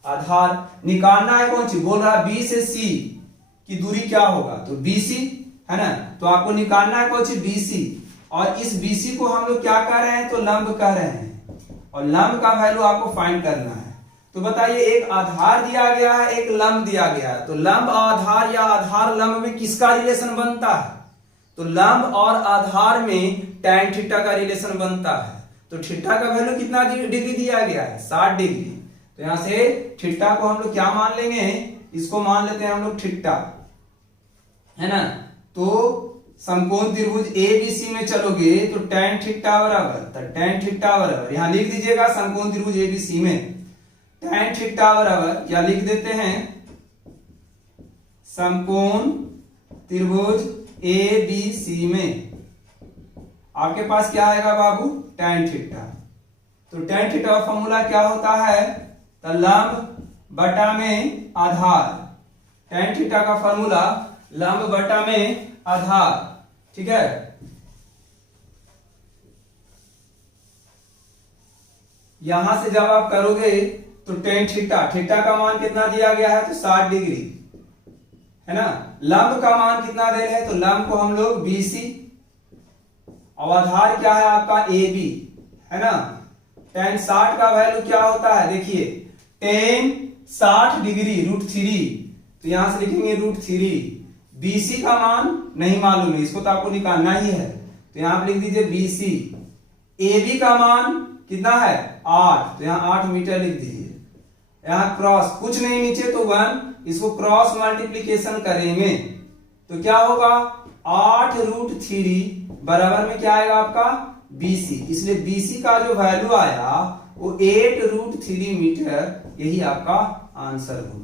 आधार। निकालना है कौन सी? बोल रहा है बी से सी की दूरी क्या होगा? तो बीसी है ना। तो आपको निकालना है कौन सी? बीसी। और इस बीसी को हम लोग क्या कह रहे हैं? तो लंब कह रहे हैं। और लंब का वैल्यू आपको फाइंड करना है। तो बताइए, एक आधार दिया गया है, एक लंब दिया गया है, तो लंब आधार या आधार लंब में किसका रिलेशन बनता है? तो लंब और आधार में tan थीटा का रिलेशन बनता है। तो थीटा का वैल्यू कितना डिग्री दिया गया है? 60 डिग्री। तो यहां से थीटा को हम लोग क्या मान लेंगे? इसको मान लेते हैं हम लोग थीटा, है ना। तो समकोण त्रिभुज एबीसी में चलोगे तो tan थीटा बराबर, तो tan थीटा बराबर यहां लिख दीजिएगा समकोण त्रिभुज एबीसी में tan थीटा बराबर, या लिख देते हैं समकोण त्रिभुज एबीसी में आपके पास क्या आएगा बाबू? tan theta. तो tan थीटा का फॉर्मूला क्या होता है? तो लंब बटा में आधार। tan थीटा का फॉर्मूला लंब बटा में आधार, ठीक है। यहां से जब आप करोगे तो tan थीटा, थीटा का मान कितना दिया गया है? तो 60 डिग्री, है ना। लंब का मान कितना दे रहे हैं? तो लंब को हम लोग BC, और आधार क्या है आपका? AB, है ना। tan 60 का वैल्यू क्या होता है? देखिए tan 60 डिग्री √3, तो यहां से लिखेंगे √3। BC का मान नहीं मालूम है, इसको तो आपको निकालना ही है, तो यहां आप लिख दीजिए BC। AB का मान कितना है? 8, तो यहां 8 मीटर लिख दीजिए। यहां क्रॉस कुछ नहीं नीचे तो 1, इसको क्रॉस मल्टीप्लीकेशन करेंगे तो क्या होगा? 8√3 बराबर में क्या आएगा आपका? BC। इसलिए BC का जो वैल्यू आया वो 8√3 मीटर, यही आपका आंसर हो गया।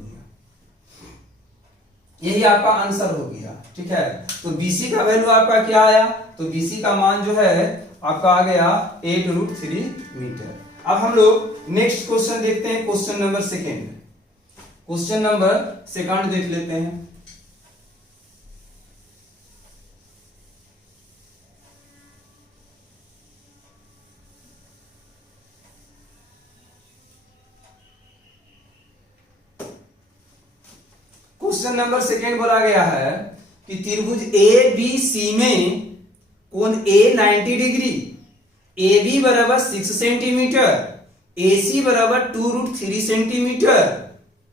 यही आपका आंसर हो गया, ठीक है। तो BC का वैल्यू आपका क्या आया? तो BC का मान जो है आपका आ गया 8√3 मीटर। अब हम लोग नेक्स्ट क्वेश्चन देखते हैं, क्वेश्चन नंबर 2। क्वेश्चन नंबर 2 देख लेते हैं। क्वेश्चन नंबर 2 बोला गया है कि त्रिभुज ABC में कोण A 90 डिग्री, AB बराबर 6 सेंटीमीटर, AC बराबर 2√3 सेंटीमीटर,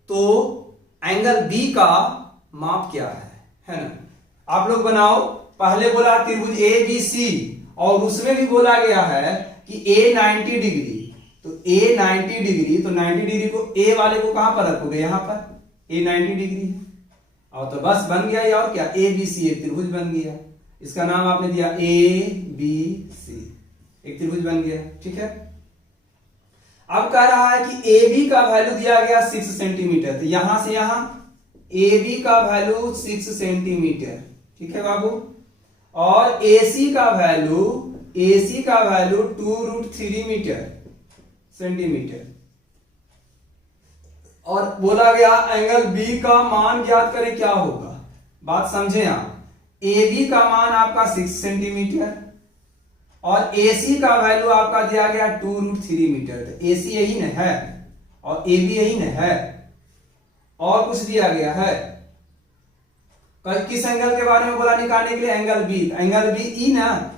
तो एंगल B का माप क्या है ना। आप लोग बनाओ। पहले बोला त्रिभुज ABC, और उसमें भी बोला गया है कि A 90 डिग्री, तो A 90 डिग्री, तो 90 डिग्री को A वाले को कहां पर रखोगे? यहां पर A 90 डिग्री है, और तो बस बन गया। और क्या? ABC एक त्रिभुज बन गया। इसका नाम आपने दिया ABC, एक त्रिभुज बन गया, ठीक है। अब कह रहा है कि AB का वैल्यू दिया गया 6 सेंटीमीटर, तो यहां से यहां AB का वैल्यू 6 सेंटीमीटर, ठीक है बाबू। और AC का वैल्यू 2√3 मीटर सेंटीमीटर। और बोला गया एंगल B का मान ज्ञात करें, क्या होगा? बात समझे आप। AB का मान आपका 6 सेंटीमीटर और AC का वैल्यू आपका दिया गया 2√3 मीटर। तो AC यही न है और AB यही न है, और कुछ दिया गया है। किस एंगल के बारे में बोला निकालने के लिए? Angle B। एंगल B ई ना,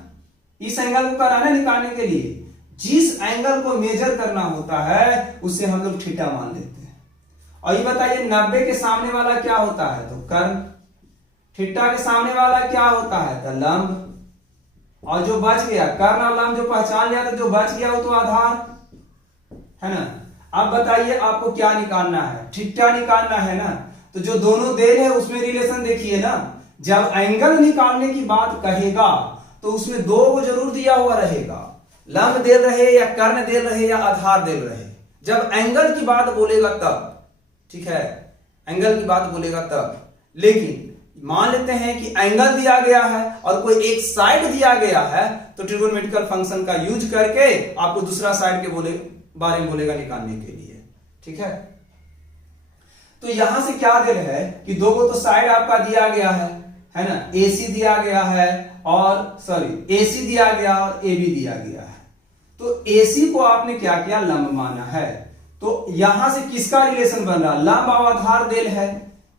इस एंगल को कराना निकालने के लिए जिस एंगल को मेजर करना होता है उसे हम लोग थीटा मान लेते हैं। और ये बताइए 90 के सामने वाला क्या होता है? तो कर्ण। थीटा के सामने वाला क्या होता है? तो लंब। और जो बच गया कर्ण और लंब जो पहचान लिया तो जो बच गया वो तो आधार है ना। अब बताइए आपको क्या निकालना है, थीटा निकालना है ना। तो जो दोनों देल है उसमें रिलेशन देखिए ना, जब एंगल निकालने की बात कहेगा तो उसमें दो को जरूर दिया हुआ रहेगा, लंब देल रहे या कर्ण देल रहे या आधार देल रहे। जब एंगल की बात बोलेगा तब, ठीक है, एंगल की बात बोलेगा तब। लेकिन मान लेते हैं कि एंगल दिया गया है और कोई एक साइड दिया गया है तो ट्रिगोनोमेट्रिकल फंक्शन का यूज करके आपको दूसरा साइड के बारे में बोलेगा निकालने के लिए, ठीक है। तो यहां से क्या दिल है कि दो को तो साइड आपका दिया गया है ना, AC दिया गया है और AC दिया गया और AB दिया गया है। तो AC को आपने क्या किया, लंब माना है। तो यहां से किसका रिलेशन बन रहा, लंब और आधार देल है।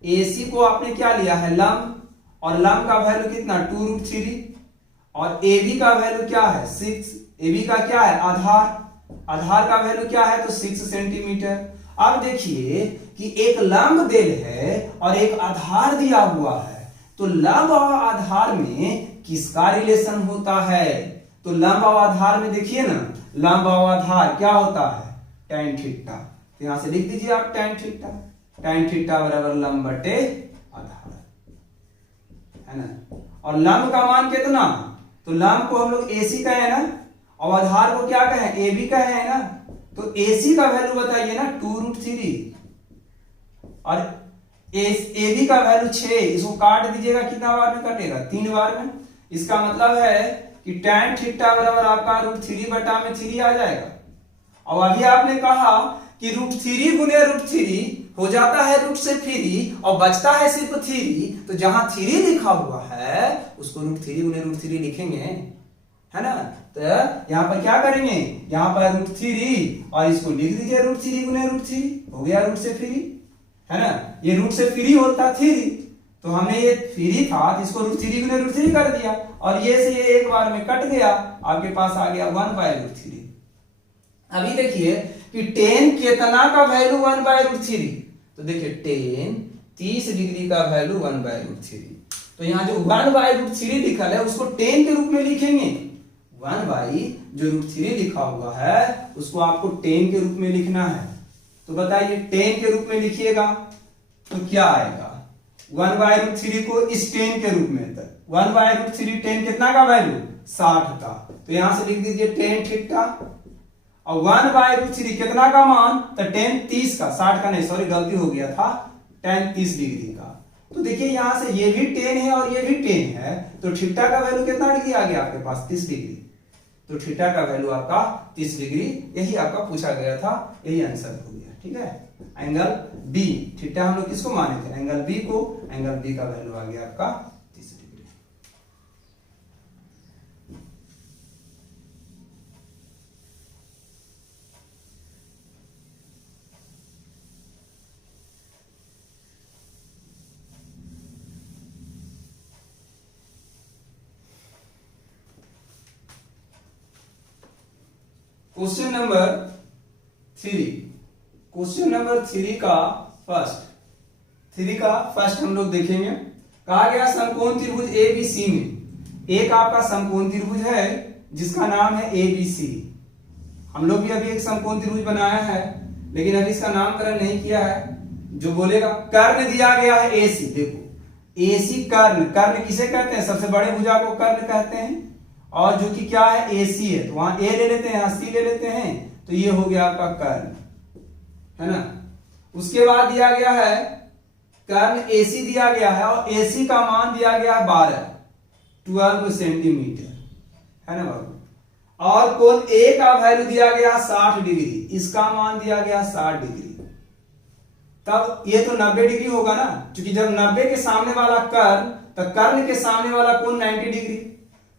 AC को आपने क्या लिया है, लंब, और लंब का वैल्यू कितना 2√3 और AB का वैल्यू क्या है 6। AB का क्या है आधार, आधार का वैल्यू क्या है तो 6 सेंटीमीटर। अब देखिए कि एक लंब देल है और एक आधार दिया हुआ है, तो लंब और आधार में किसका रिलेशन होता है, तो लंब और आधार में देखिए ना, लंब और आधार क्या होता है tan थीटा। तो यहां से लिख दीजिए आप tan थीटा बराबर लंब बटे आधार, है ना। और लंब का मान कितना, तो लंब को हम लोग AC कहे ना और आधार को क्या कहें AB कहे है ना। तो AC का वैल्यू बताइए ना 2√3 और AB का वैल्यू 6, इसको काट दीजिएगा कितना बार में कटेगा 3 बार में। इसका मतलब है कि tan थीटा बराबर आपका √3 बटा में 3 आ जाएगा। और अभी आपने कहा कि √3 गुने √3 हो जाता है रूट से 3 और बचता है सिर्फ 3, तो जहां 3 लिखा हुआ है उसको √3 गुने √3 लिखेंगे, है ना। तो यहां पर क्या करेंगे, यहां पर √3 और इसको लिख दीजिए √3 गुने √3, हो गया रूट से 3, है ना। ये रूट से 3 होता 3, तो हमने ये 3 था तो इसको √3 गुने √3 कर दिया और ये से ये एक बार में कट गया, आपके पास आ गया 1/√3। अभी देखिए कि tan कितना का वैल्यू 1/√3, तो देखिए tan 30 डिग्री का वैल्यू 1/√3। तो यहां जो 1/√3 लिखा है उसको tan के रूप में लिखेंगे, 1/√3 लिखा हुआ है उसको आपको tan के रूप में लिखना है। तो बताइए tan के रूप में लिखिएगा तो क्या आएगा, 1/√3 को इस tan के रूप में, 1/√3 tan कितना का वैल्यू 60 का, तो यहां से लिख दीजिए tan थीटा और 1/√3 कितना का मान, तो tan 30 का, 60 का नहीं, सॉरी गलती हो गया था, tan 30 डिग्री का। तो देखिए यहां से ये भी tan है और ये भी tan है, तो थीटा का वैल्यू कितना डिग्री आ गया आपके पास 30 डिग्री। तो थीटा का वैल्यू आपका 30 डिग्री, यही आपका पूछा गया था, यही आंसर हो गया, ठीक है। एंगल B, थीटा हम लोग किसको माने थे, एंगल B को, एंगल B का वैल्यू आ गया आपका 30 degree. Question number 3, question number 3 का फर्स्ट हम लोग देखेंगे। कहा गया समकोण त्रिभुज ABC में एक आपका समकोण त्रिभुज है जिसका नाम है ABC। हम लोग भी अभी एक समकोण त्रिभुज बनाया है लेकिन अभी इसका नामकरण नहीं किया है। जो बोलेगा कर्ण दिया गया है AC, देखो AC कर्ण, कर्ण किसे कहते हैं, सबसे बड़े भुजा को कर्ण कहते हैं, और जो कि क्या है AC है, तो वहां A ले लेते हैं, यहां C ले लेते हैं, तो ये हो गया आपका कर्ण, है ना। उसके बाद दिया गया है कर्ण AC दिया गया है और AC का मान दिया गया है 12 सेंटीमीटर, है ना बाबू। और कोण A का वैल्यू दिया गया 60 डिग्री, इसका मान दिया गया 60 डिग्री। तब ये तो 90 डिग्री होगा ना, क्योंकि जब 90 के सामने वाला कर्ण, तो कर्ण के सामने वाला कोण 90 डिग्री।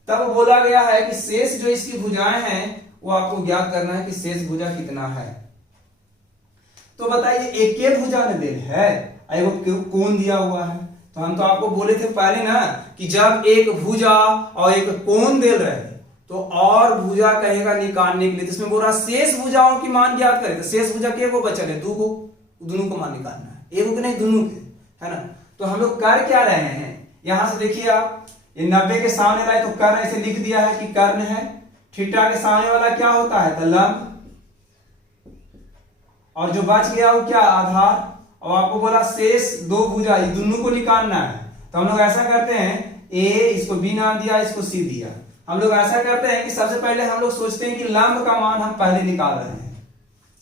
तब बोला गया है कि शेष जो इसकी भुजाएं हैं वो आपको ज्ञात करना है कि शेष भुजा कितना है। तो बताइए एक के भुजा ने दिल है, एगो कोण दिया हुआ है, तो हम तो आपको बोले थे पहले ना कि जब एक भुजा और एक कोण दे रहे तो और भुजा कहेगा निकालने के लिए, इसमें बोल रहा शेष भुजाओं की मान ज्ञात करें, तो शेष भुजा के को बचल है, दो को, दोनों को मान निकालना है, एक को नहीं दोनों के, है ना। तो हम लोग कर क्या रहे हैं, यहां से देखिए आप ये 90 के सामने वाला है तो कर्ण ऐसे लिख दिया है कि कर्ण है। थीटा के सामने वाला क्या होता है, तो लंब। और जो बच गया वो क्या, आधार। और आपको बोला शेष दो भुजा, ये दोनों को निकालना है। तो हम लोग ऐसा करते हैं, ए इसको बी नाम दिया, इसको सी दिया। हम लोग ऐसा करते हैं कि सबसे पहले हम लोग सोचते हैं कि लंब का मान हम पहले निकाल रहे हैं,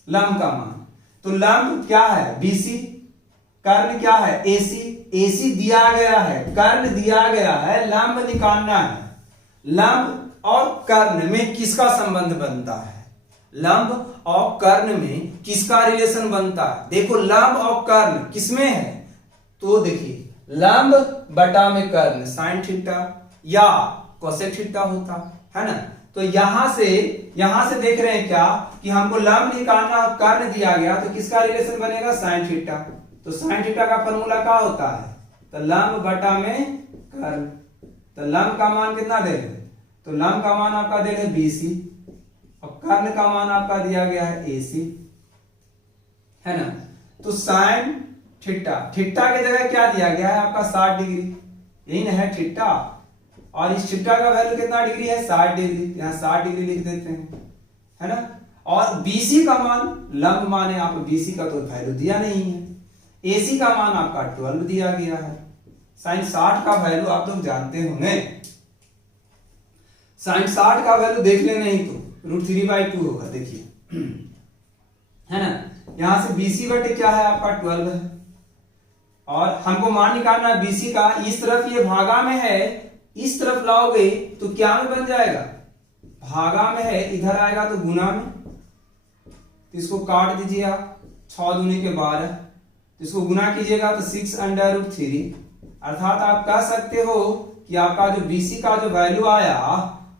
लंब का मान। तो लंब क्या है, बीसी। कर्ण क्या है, एसी। एसी दिया गया है, कर्ण दिया गया है, लंब निकालना है। लंब और कर्ण में किसका संबंध बनता है, लंब और कर्ण में किसका रिलेशन बनता है। देखो लंब और कर्ण किसमें है, तो देखिए लंब बटा में कर्ण साइन थीटा या कोसेक थीटा होता है ना। तो यहां से देख रहे हैं क्या कि हमको लंब निकालना और कर्ण दिया गया, तो किसका रिलेशन बनेगा, साइन थीटा। तो साइन थीटा का फॉर्मूला क्या होता है, तो लंब बटा में कर्ण। तो लंब का मान कितना दे रहे, तो लंब का मान आपका दे रहे बीसी और कर्ण का मान आपका दिया गया है एसी, है ना। तो साइन थीटा, थीटा की जगह क्या दिया गया है आपका 60 डिग्री, यही ना है थीटा। और इस थीटा का वैल्यू कितना डिग्री है, 60 डिग्री, यहां 60 डिग्री लिख देते हैं, है ना। और बीसी का मान, लंब माने आप बीसी का तो वैल्यू दिया नहीं है, एसी का मान आपका 12 दिया गया है। साइन 60 का वैल्यू आप लोग जानते होंगे, साइन 60 का वैल्यू देख लेना ही तो √3/2 होगा, देखिए है ना। यहां से बीसी बटे क्या है आपका 12 है, और हमको मान निकालना है बीसी का। इस तरफ ये भागा में है, इस तरफ लाओगे तो क्या में बन जाएगा, भागा में है, इधर आएगा तो गुना में। तो इसको काट दीजिए आप, 6 दूनी के 12, तो इसको गुना कीजिएगा तो 6√3। अर्थात आप कह सकते हो कि आपका जो बीसी का जो वैल्यू आया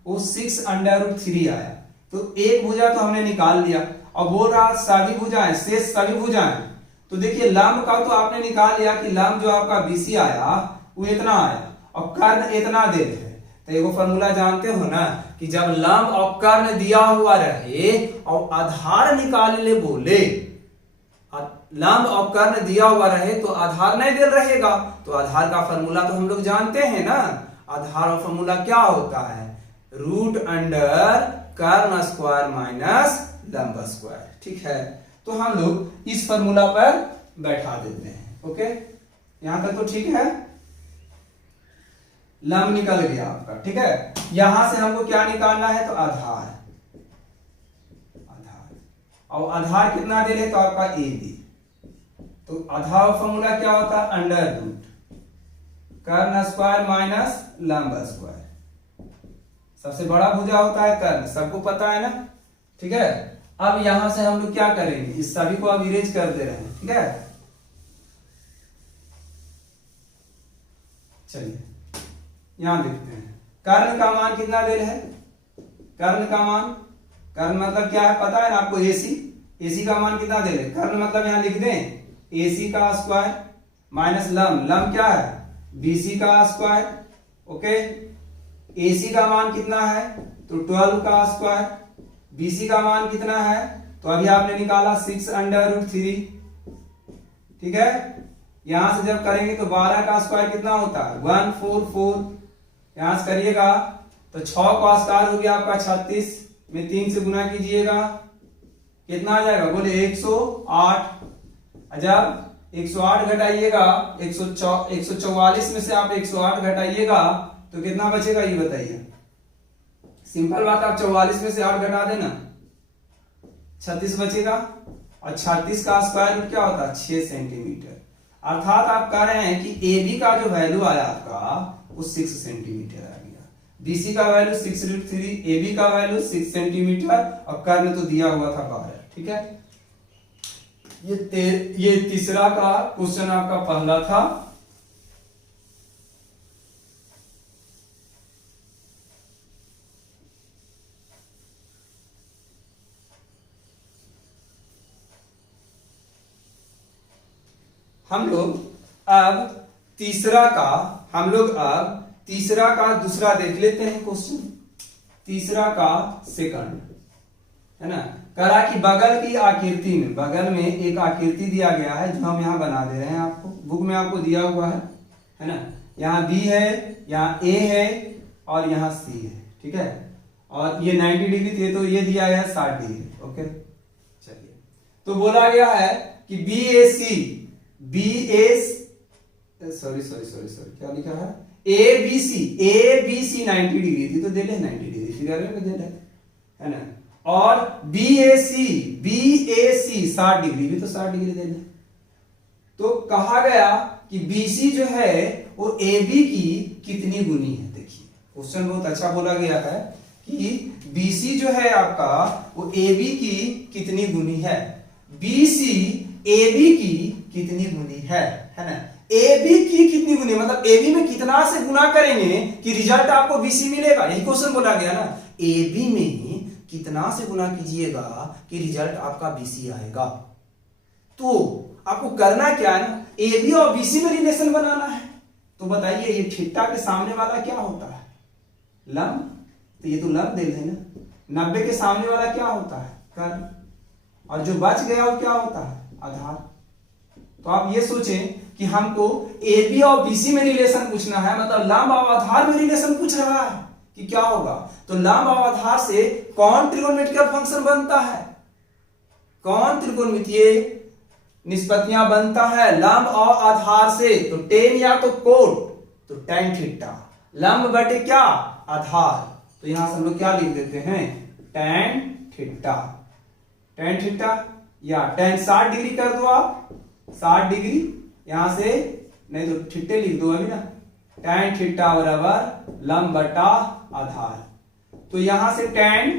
वो 6√3 आया। तो एक भुजा तो हमने निकाल लिया, और बोल रहा सभी भुजाएं, शेष सभी भुजाएं। तो देखिए लंब का तो आपने निकाल लिया कि लंब जो आपका बीसी आया वो इतना आया और कर्ण इतना दे रहे। तो एगो फॉर्मूला जानते हो ना कि जब लंब और कर्ण दिया हुआ रहे और आधार निकालने बोले, लंब और कर्ण दिया हुआ रहे तो आधार नहीं दे रहेगा। तो आधार का फॉर्मूला तो हम लोग जानते हैं ना, आधार का फॉर्मूला क्या होता है, √अंडर कर्ण स्क्वायर माइनस लंब स्क्वायर। ठीक है, तो हम लोग इस फॉर्मूला पर बैठा देते हैं। ओके, यहां तक तो ठीक है, लंब निकल गया आपका। ठीक है, यहां से हमको क्या निकालना है, तो आधार। और आधार कितना दे रहे, तो आपका ए बी। तो आधार फॉर्मूला क्या होता है, √, कर्ण स्क्वायर माइनस लंब स्क्वायर। सबसे बड़ा भुजा होता है कर्ण, सबको पता है ना। ठीक है, अब यहां से हम लोग क्या करेंगे, इस सभी को अब इरेज कर दे रहे हैं। ठीक है, चलिए यहां देखते हैं कर्ण का मान कितना दे रहे हैं, कर्ण का मान, कर्ण मतलब क्या है पता है ना आपको, एसी। एसी का मान कितना दे रहे, कर्ण मतलब यहां लिख दें एसी का स्क्वायर माइनस लंब, लंब क्या है बीसी का स्क्वायर। ओके, एसी का मान कितना है, तो 12 का स्क्वायर। बीसी का मान कितना है, तो अभी आपने निकाला 6√3। ठीक है, यहां से जब करेंगे तो 12 का स्क्वायर कितना होता है, 144। यहां से करिएगा तो 6 का स्क्वायर हो गया आपका 36 में 3 से गुना कीजिएगा, कितना आ जाएगा, बोले 108। जब 108 घटाइएगा 144 में से आप 108 घटाइएगा तो कितना बचेगा, ये बताइए। सिंपल बात, आप 44 में से 8 घटा देना, 36 बचेगा। और 36 का स्क्वायर रूट क्या होता है, 6 सेंटीमीटर। अर्थात आप कह रहे हैं कि ए बी का जो वैल्यू आया आपका वो 6 सेंटीमीटर आ गया। बीसी का वैल्यू 6√3, ए बी का वैल्यू 6 सेंटीमीटर, और कर्ण तो दिया हुआ था 12। ठीक है, ये तीसरा का क्वेश्चन आपका पहला था। हम लोग अब तीसरा का दूसरा देख लेते हैं क्वेश्चन। तीसरा का सेकंड, है ना। करा कि बगल की आकृति में, बगल में एक आकृति दिया गया है जो हम यहां बना दे रहे हैं, आपको बुक में आपको दिया हुआ है ना। यहाँ बी है, यहाँ ए है और यहाँ सी है, ठीक है। और ये 90 डिग्री थे तो ये दिया गया 60 डिग्री। ओके, चलिए, तो बोला गया है कि बी ए सी, बी ए सॉरी क्या लिखा है, ए बी सी 90 डिग्री थी तो दे ले 90 डिग्री, फिगर में दे ले, है ना। और बी ए सी 60 डिग्री भी तो 60 डिग्री दे ले। तो कहा गया कि बीसी जो है वो AB की कितनी गुनी है। देखिए क्वेश्चन बहुत अच्छा बोला गया है कि BC जो है आपका वो AB की कितनी गुनी है, BC AB की कितनी गुनी है ना। AB की कितनी गुनी मतलब AB में कितना से गुना करेंगे कि रिजल्ट आपको BC मिलेगा, यही क्वेश्चन बोला गया ना। AB में कितना से गुना कीजिएगा कि रिजल्ट आपका BC आएगा। तो आपको करना क्या है ना, AB और BC में रिलेशन बनाना है। तो बताइए ये थीटा के सामने वाला क्या होता है, लंब, तो ये तो लंब दे देना। 90 के सामने वाला क्या होता है, कर्ण, और जो बच गया वो क्या होता है, आधार। तो आप ये सोचें कि हमको AB और BC में रिलेशन पूछना है, मतलब लंब और आधार में रिलेशन पूछ रहा है कि क्या होगा। तो लंब और आधार से कौन त्रिकोणमितीय फंक्शन बनता है, कौन त्रिकोणमितीय निष्पत्तियां बनता है लंब और आधार से। तो टेन या तो कोट, तो tan थीटा, लंब बटे क्या, आधार। तो यहां से हम लोग क्या लिख देते हैं, tan थीटा या tan 60 डिग्री कर दो आप, 60 डिग्री, यहां से नहीं तो थीटे लिख दो अभी ना, tan थीटा बराबर लंब बटा आधार। तो यहां से tan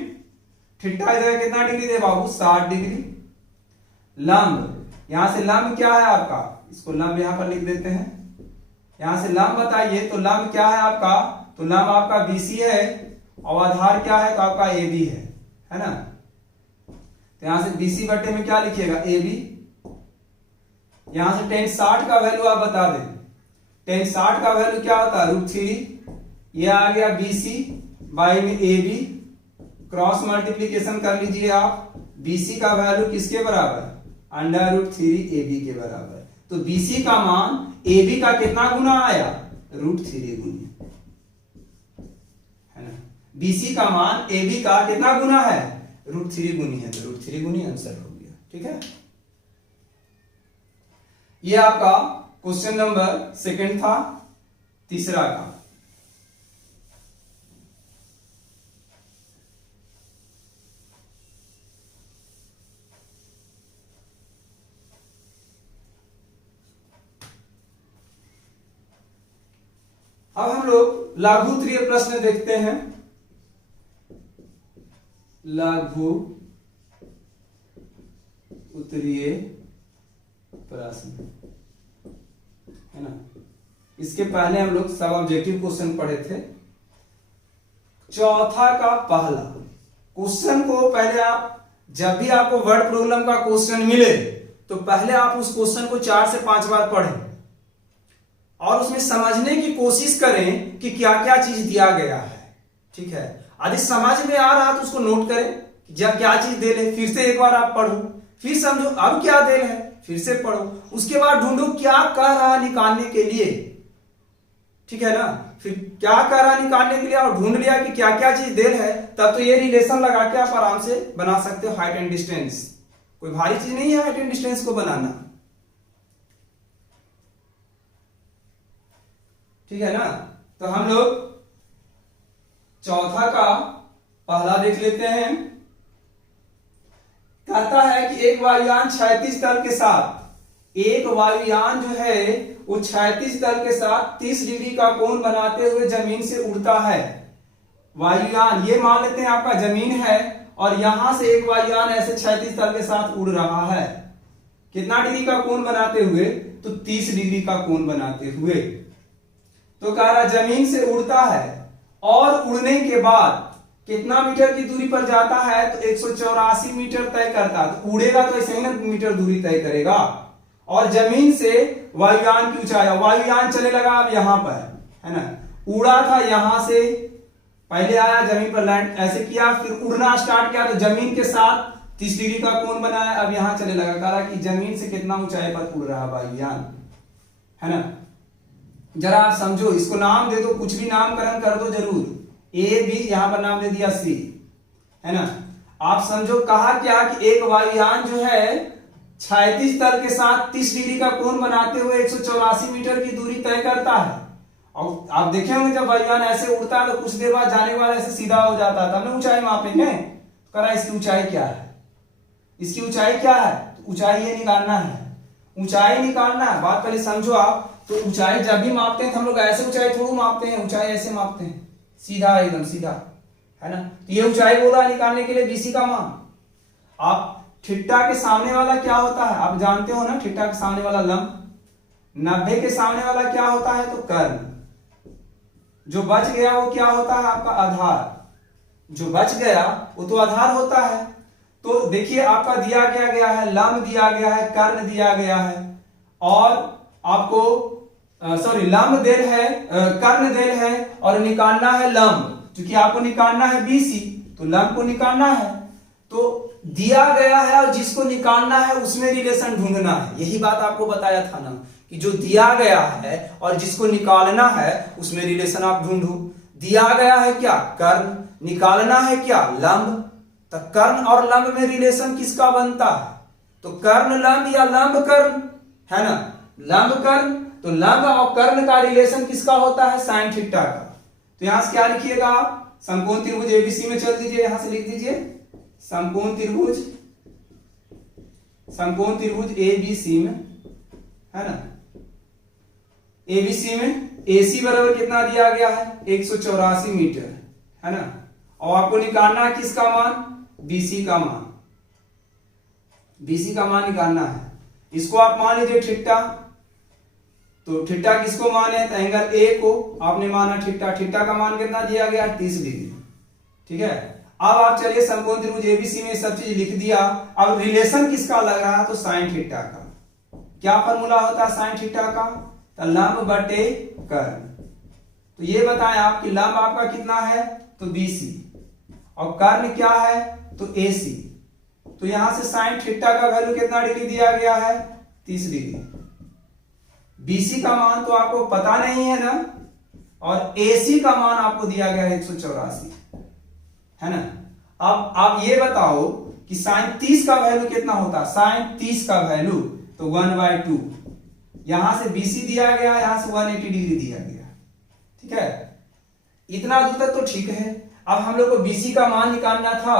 थीटा इधर कितना डिग्री दे बाबू, 60 डिग्री। लंब, यहां से लंब क्या है आपका, इसको लंब यहां पर लिख देते हैं। यहां से लंब बताइए, तो लंब क्या है आपका, तो लंब आपका BC है और आधार क्या है, तो आपका AB है ना। तो यहां से BC बटे में क्या लिखिएगा, AB। यहां से tan 60 का वैल्यू आप बता दें, tan 60 का वैल्यू क्या होता है, √3। ये आ गया BC बाई में AB, क्रॉस मल्टीप्लीकेशन कर लीजिए आप। BC का वैल्यू किसके बराबर, √3 AB के बराबर। तो BC का मान AB का कितना गुना आया, √3 गुनी, है ना। BC का मान AB का कितना गुना है, √3 गुनी है, तो √3 गुनी आंसर हो गया, ठीक है। ये आपका क्वेश्चन नंबर सेकंड था। तीसरा का, अब हम लोग लघु उत्तरीय प्रश्न देखते हैं। लघु उत्तरीय प्रश्न, है ना। इसके पहले हम लोग सब ऑब्जेक्टिव क्वेश्चन पढ़े थे। चौथा का पहला क्वेश्चन को पहले आप, जब भी आपको वर्ड प्रॉब्लम का क्वेश्चन मिले तो पहले आप उस क्वेश्चन को 4 से 5 बार पढ़ें और उसमें समझने की कोशिश करें कि क्या क्या चीज दिया गया है, ठीक है। यदि समझ में आ रहा तो उसको नोट करें कि जब क्या चीज दे ले, फिर से एक बार आप पढ़ो, फिर समझो अब क्या दे है, फिर से पढ़ो, उसके बाद ढूंढो क्या कह रहा है निकालने के लिए, ठीक है ना। फिर क्या कह रहा है निकालने के लिए और ढूंढ लिया कि क्या क्या चीज दे है, तब तो ये रिलेशन लगा के आप आराम से बना सकते हो हाइट एंड डिस्टेंस। कोई भारी चीज नहीं है हाइट एंड डिस्टेंस को बनाना, ठीक है ना। तो हम लोग चौथा का पहला देख लेते हैं। कहता है कि एक वायुयान क्षैतिज तल के साथ, एक वायुयान जो है वो क्षैतिज तल के साथ 30 डिग्री का कोण बनाते हुए जमीन से उड़ता है। वायुयान, ये मान लेते हैं आपका जमीन है और यहां से एक वायुयान ऐसे क्षैतिज तल के साथ उड़ रहा है। कितना डिग्री का कोण बनाते हुए, तो 30 डिग्री का कोण बनाते हुए। तो कह रहा जमीन से उड़ता है और उड़ने के बाद कितना मीटर की दूरी पर जाता है, तो 184 मीटर तय करता है। तो उड़ेगा तो ऐसे ही ना मीटर दूरी तय करेगा। और जमीन से वायुयान की ऊंचाई, वायुयान चले लगा अब यहां पर, है ना। उड़ा था यहां से, पहले आया जमीन पर लैंड ऐसे किया, फिर उड़ना स्टार्ट किया तो जमीन के साथ 30 डिग्री का कोण बनाया, अब यहां चले लगा। कह रहा कि जमीन से कितना ऊंचाई पर उड़ रहा वायुयान, है ना। जरा आप समझो, इसको नाम दे दो, कुछ भी नामकरण कर दो जरूर। ए बी, यहां पर नाम दे दिया सी, है ना। आप समझो कहा क्या कि एक वायुयान जो है क्षैतिज तल के साथ 30 डिग्री का कोण बनाते हुए 184 मीटर की दूरी तय करता है। और आप देखे होंगे जब वायुयान ऐसे उड़ता है तो कुछ देर बाद जाने के बाद ऐसे सीधा हो जाता है, तब ना ऊंचाई मापेंगे। करा इसकी ऊंचाई क्या है, इसकी ऊंचाई क्या है, तो ऊंचाई ये निकालना है, ऊंचाई निकालना है। बात पहले समझो आप। तो ऊंचाई जब भी मापते हैं तो हम लोग ऐसे ऊंचाई थोड़ी मापते हैं, ऊंचाई ऐसे मापते हैं, सीधा एकदम सीधा, है ना। तो ये ऊंचाई बोला निकालने के लिए बीसी का मान। आप ठिट्टा के सामने वाला क्या होता है, आप जानते हो ना, ठिट्टा के सामने वाला लंब, 90 के सामने वाला क्या होता है, तो कर्ण। जो बच गया वो क्या होता है, आपका आधार। जो बच गया वो तो आधार होता है। तो देखिए आपका दिया क्या गया है, लंब दिया गया है, कर्ण दिया गया है, और आपको सॉरी लंब देल है, कर्ण देल है, और निकालना है लंब। क्योंकि आपको निकालना है बीसी, तो लंब को निकालना है। तो दिया गया है और जिसको निकालना है उसमें रिलेशन ढूंढना है। यही बात आपको बताया था ना कि जो दिया गया है और जिसको निकालना है उसमें रिलेशन आप ढूंढो। दिया गया है क्या, कर्ण, निकालना है क्या, लंब। तो कर्ण और लंब में रिलेशन किसका बनता है, तो कर्ण लंब या लंब कर्ण, है ना। लंब कर्ण, तो लंब और कर्ण का रिलेशन किसका होता है, साइन थीटा का। तो यहां से क्या लिखिएगा आप, समकोण त्रिभुज एबीसी में चल दीजिए, यहां से लिख दीजिए समकोण त्रिभुज, समकोण त्रिभुज एबीसी में, है ना। एबीसी में एसी बराबर कितना दिया गया है, 184 मीटर, है ना। और आपको निकालना है किसका मान, बीसी का मान, बीसी का मान निकालना है। इसको आप मान लीजिए थीटा, तो थीटा किसको माने, तो एंगल ए को आपने माना थीटा। थीटा का मान कितना दिया गया, 30 डिग्री, ठीक है। अब आप चलिए समकोण त्रिभुज एबीसी में सब चीज लिख दिया। अब रिलेशन किसका लग रहा है, तो साइन थीटा का। क्या फॉर्मूला होता है साइन थीटा का, तो लंब बटे कर्ण। तो ये बताएं आप कि लंब आपका कितना है, तो बीसी, और कर्ण क्या है, तो एसी। तो यहां से साइन थीटा का वैल्यू कितना डिग्री दिया गया है, 30 डिग्री। बीसी का मान तो आपको पता नहीं है ना, और एसी का मान आपको दिया गया है 184, है ना। अब आप ये बताओ कि साइन 30 का वैल्यू कितना होता है, साइन 30 का वैल्यू तो 1/2। यहां से बीसी दिया गया, यहां से 180 डिग्री दिया गया, ठीक है। इतना दूर तक तो ठीक है। अब हम लोग को बीसी का मान निकालना था,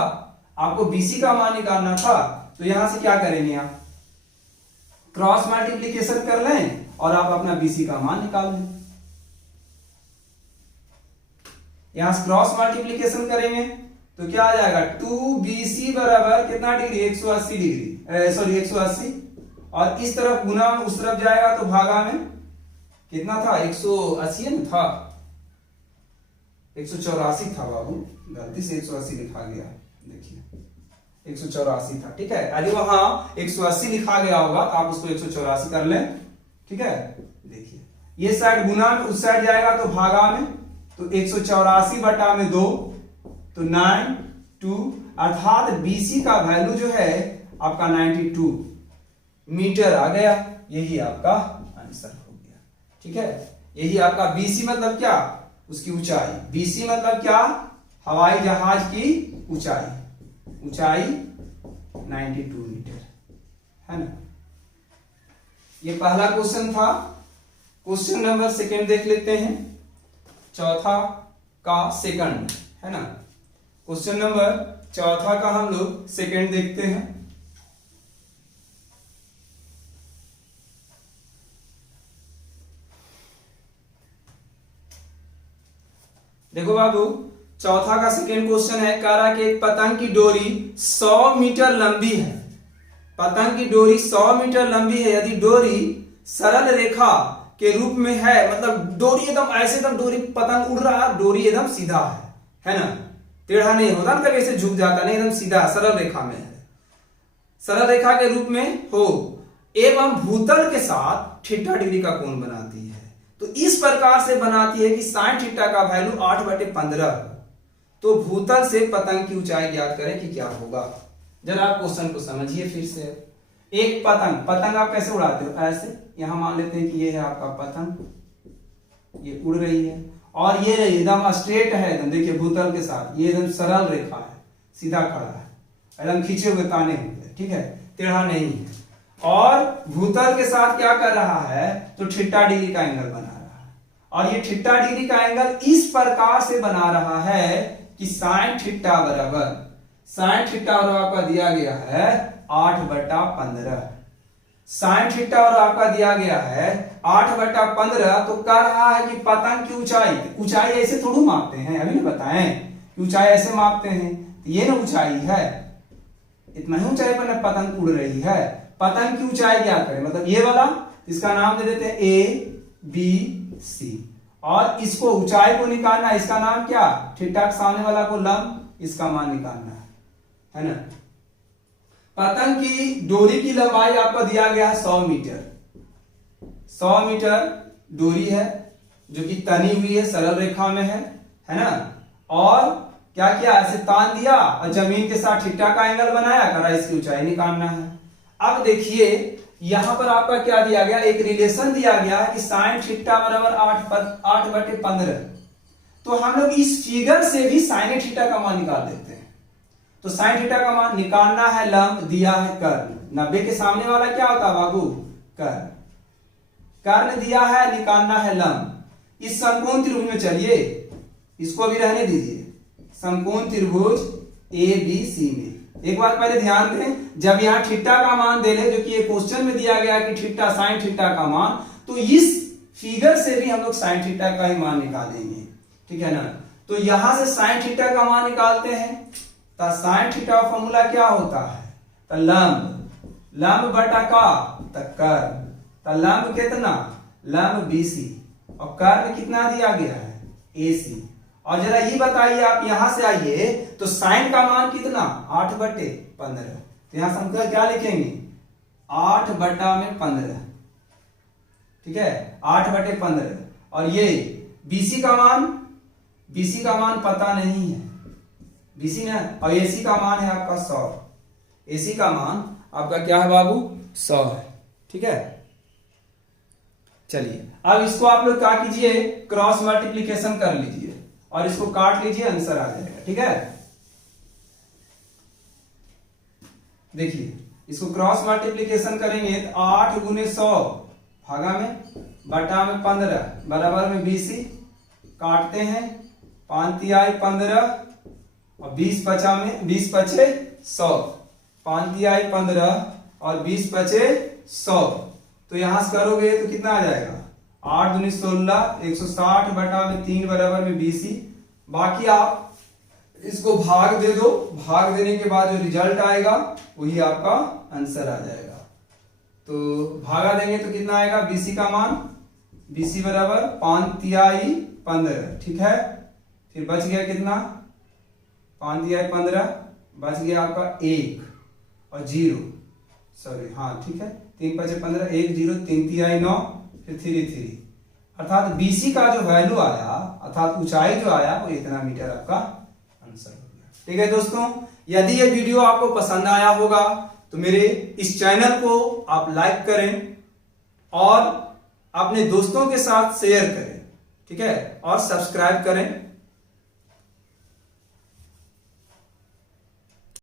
आपको बीसी का मान निकालना था, तो यहां से क्या करेंगे आप, क्रॉस मल्टीप्लीकेशन कर लें और आप अपना बीसी का मान निकाल लें। यहां से क्रॉस मल्टीप्लीकेशन करेंगे तो क्या आ जाएगा, 2BC बराबर कितना डिग्री, 180 डिग्री, सॉरी 180, और इस तरफ गुना उस तरफ जाएगा तो भागा में कितना था, 180 में था, 184 था बाबू, गलती से 180 लिखा गया, देखिए 184 था, ठीक है। अरे वहां 180 लिखा गया होगा तो आप उसको 184 कर लें, ठीक है। देखिए ये साइड गुना में उस साइड जाएगा तो भागा में, तो 184 बटा में 2, तो 92, अर्थात बीसी का वैल्यू जो है आपका 92 मीटर आ गया। यही आपका आंसर हो गया, ठीक है। यही आपका बीसी मतलब क्या, उसकी ऊंचाई। बीसी मतलब क्या, हवाई जहाज की ऊंचाई, ऊंचाई 92 मीटर, है ना। ये पहला क्वेश्चन था। क्वेश्चन नंबर सेकंड देख लेते हैं, चौथा का सेकंड, है ना। क्वेश्चन नंबर चौथा का हम लोग सेकंड देखते हैं। देखो बाबू, चौथा का सेकंड क्वेश्चन है, कह रहा कि एक पतंग की डोरी 100 मीटर लंबी है। पतंग की डोरी 100 मीटर लंबी है। यदि डोरी सरल रेखा के रूप में है, मतलब डोरी एकदम ऐसे, एकदम डोरी पतंग उड़ रहा है, डोरी एकदम सीधा है ना, टेढ़ा नहीं होता ना, कभी ऐसे झुक जाता नहीं, एकदम सीधा सरल रेखा में है, सरल रेखा के रूप में हो, एवं भूतल के साथ थीटा डिग्री का कोण बनाती है। तो इस प्रकार से बनाती है कि साइन थीटा का वैल्यू 8/15। तो भूतल से पतंग की ऊंचाई ज्ञात करें कि क्या होगा। जरा आप क्वेश्चन को समझिए फिर से। एक पतंग, पतंग आप कैसे उड़ाते हो, ऐसे, यहां मान लेते हैं कि ये है आपका पतंग, ये उड़ रही है, और ये रही एकदम स्ट्रेट है, एकदम देखिए भूतल के साथ, ये एकदम सरल रेखा है, सीधा खड़ा है, एकदम खींचे हुए ताने हुए, ठीक है, टेढ़ा नहीं है। और भूतल के साथ क्या कर रहा है, तो थीटा डिग्री का एंगल बना रहा है, और ये थीटा डिग्री का एंगल इस प्रकार से बना रहा है कि साइन थीटा बराबर, साइन थीटा और आपका दिया गया है 8/15, साइन थीटा और आपका दिया गया है 8/15, तो कह रहा है कि पतंग की ऊंचाई, ऊंचाई ऐसे थोड़ी मापते हैं, अभी ना बताएं, ऊंचाई ऐसे मापते हैं, ये ना ऊंचाई है, इतना ही ऊंचाई पर ना पतंग उड़ रही है। पतंग की ऊंचाई क्या करें, मतलब ये वाला, इसका नाम दे देते हैं ABC, और इसको ऊंचाई को निकालना, इसका नाम क्या, थीटा के सामने वाला को लंब, इसका मान निकालना है ना। पतंग की डोरी की लंबाई आपको दिया गया है 100 मीटर, 100 मीटर डोरी है जो कि तनी हुई है, सरल रेखा में है ना। और क्या किया, ऐसे तान दिया और जमीन के साथ थीटा का एंगल बनाया, करा इसकी ऊंचाई निकालना है। अब देखिए यहां पर आपका क्या दिया गया, एक रिलेशन दिया गया है कि साइन थीटा बराबर 8/15, तो हम लोग इस फिगर से भी साइन थीटा का मान निकाल देते हैं। तो साइन थीटा का मान निकालना है, लंब दिया है कर्ण, 90 के सामने वाला क्या होता है बाबू, कर्ण, कर्ण दिया है, निकालना है लंब। इस समकोण त्रिभुज में चलिए, इसको भी रहने दीजिए, समकोण त्रिभुज ABC में एक बात पहले ध्यान दें, जब यहां थीटा का मान दे ले, जो कि ये क्वेश्चन में दिया गया कि थीटा साइन थीटा का मान, तो इस फिगर से भी हम लोग साइन थीटा का ही मान निकालेंगे, ठीक है ना। तो यहां से साइन थीटा का मान निकालते हैं, तो साइन थीटा का फॉर्मूला क्या होता है, तो लंब, लंब बटा का, तो कर्ण, तो लंब कितना, लंब BC, और कर्ण कितना दिया गया है, AC। और जरा ये बताइए, आप यहां से आइए तो साइन का मान कितना, 8/15, तो यहां हम क्या लिखेंगे, 8/15, ठीक है, 8/15। और ये BC का मान, BC का मान पता नहीं है, BC ना, और AC का मान है आपका 100, AC का मान आपका क्या है बाबू, 100 है, ठीक है। चलिए अब इसको आप लोग क्या कीजिए, क्रॉस मल्टीप्लीकेशन कर लीजिए और इसको काट लीजिए, आंसर आ जाएगा, ठीक है। देखिए इसको क्रॉस मल्टीप्लीकेशन करेंगे तो 8 × 100 भागा में बटा में 15 बराबर में BC, काटते हैं 5 तिहाई 15 और 20 बचा में 20 बचे 100, 5 तिहाई 15 और 20 बचे 100, तो यहां से करोगे तो कितना आ जाएगा, 8 दूनी 16, 160 बटा में 3 बराबर में BC। बाकी आप इसको भाग दे दो, भाग देने के बाद जो रिजल्ट आएगा वही आपका आंसर आ जाएगा। तो भागा देंगे तो कितना आएगा, BC का मान, BC बराबर 5 तिहाई 15, ठीक है। फिर बच गया कितना, 5 तिहाई 15, बच गया आपका 1 और 0, सॉरी हाँ ठीक है, 3 × 5 = 15, 1 0, 3 तिहाई 9, फिर 3 3, अर्थात BC का जो वैल्यू आया, अर्थात ऊंचाई जो आया वो इतना मीटर आपका आंसर हो गया, ठीक है दोस्तों। यदि ये वीडियो आपको पसंद आया होगा तो मेरे इस चैनल को आप लाइक करें और अपने दोस्तों के साथ शेयर करें, ठीक है, और सब्सक्राइब करें।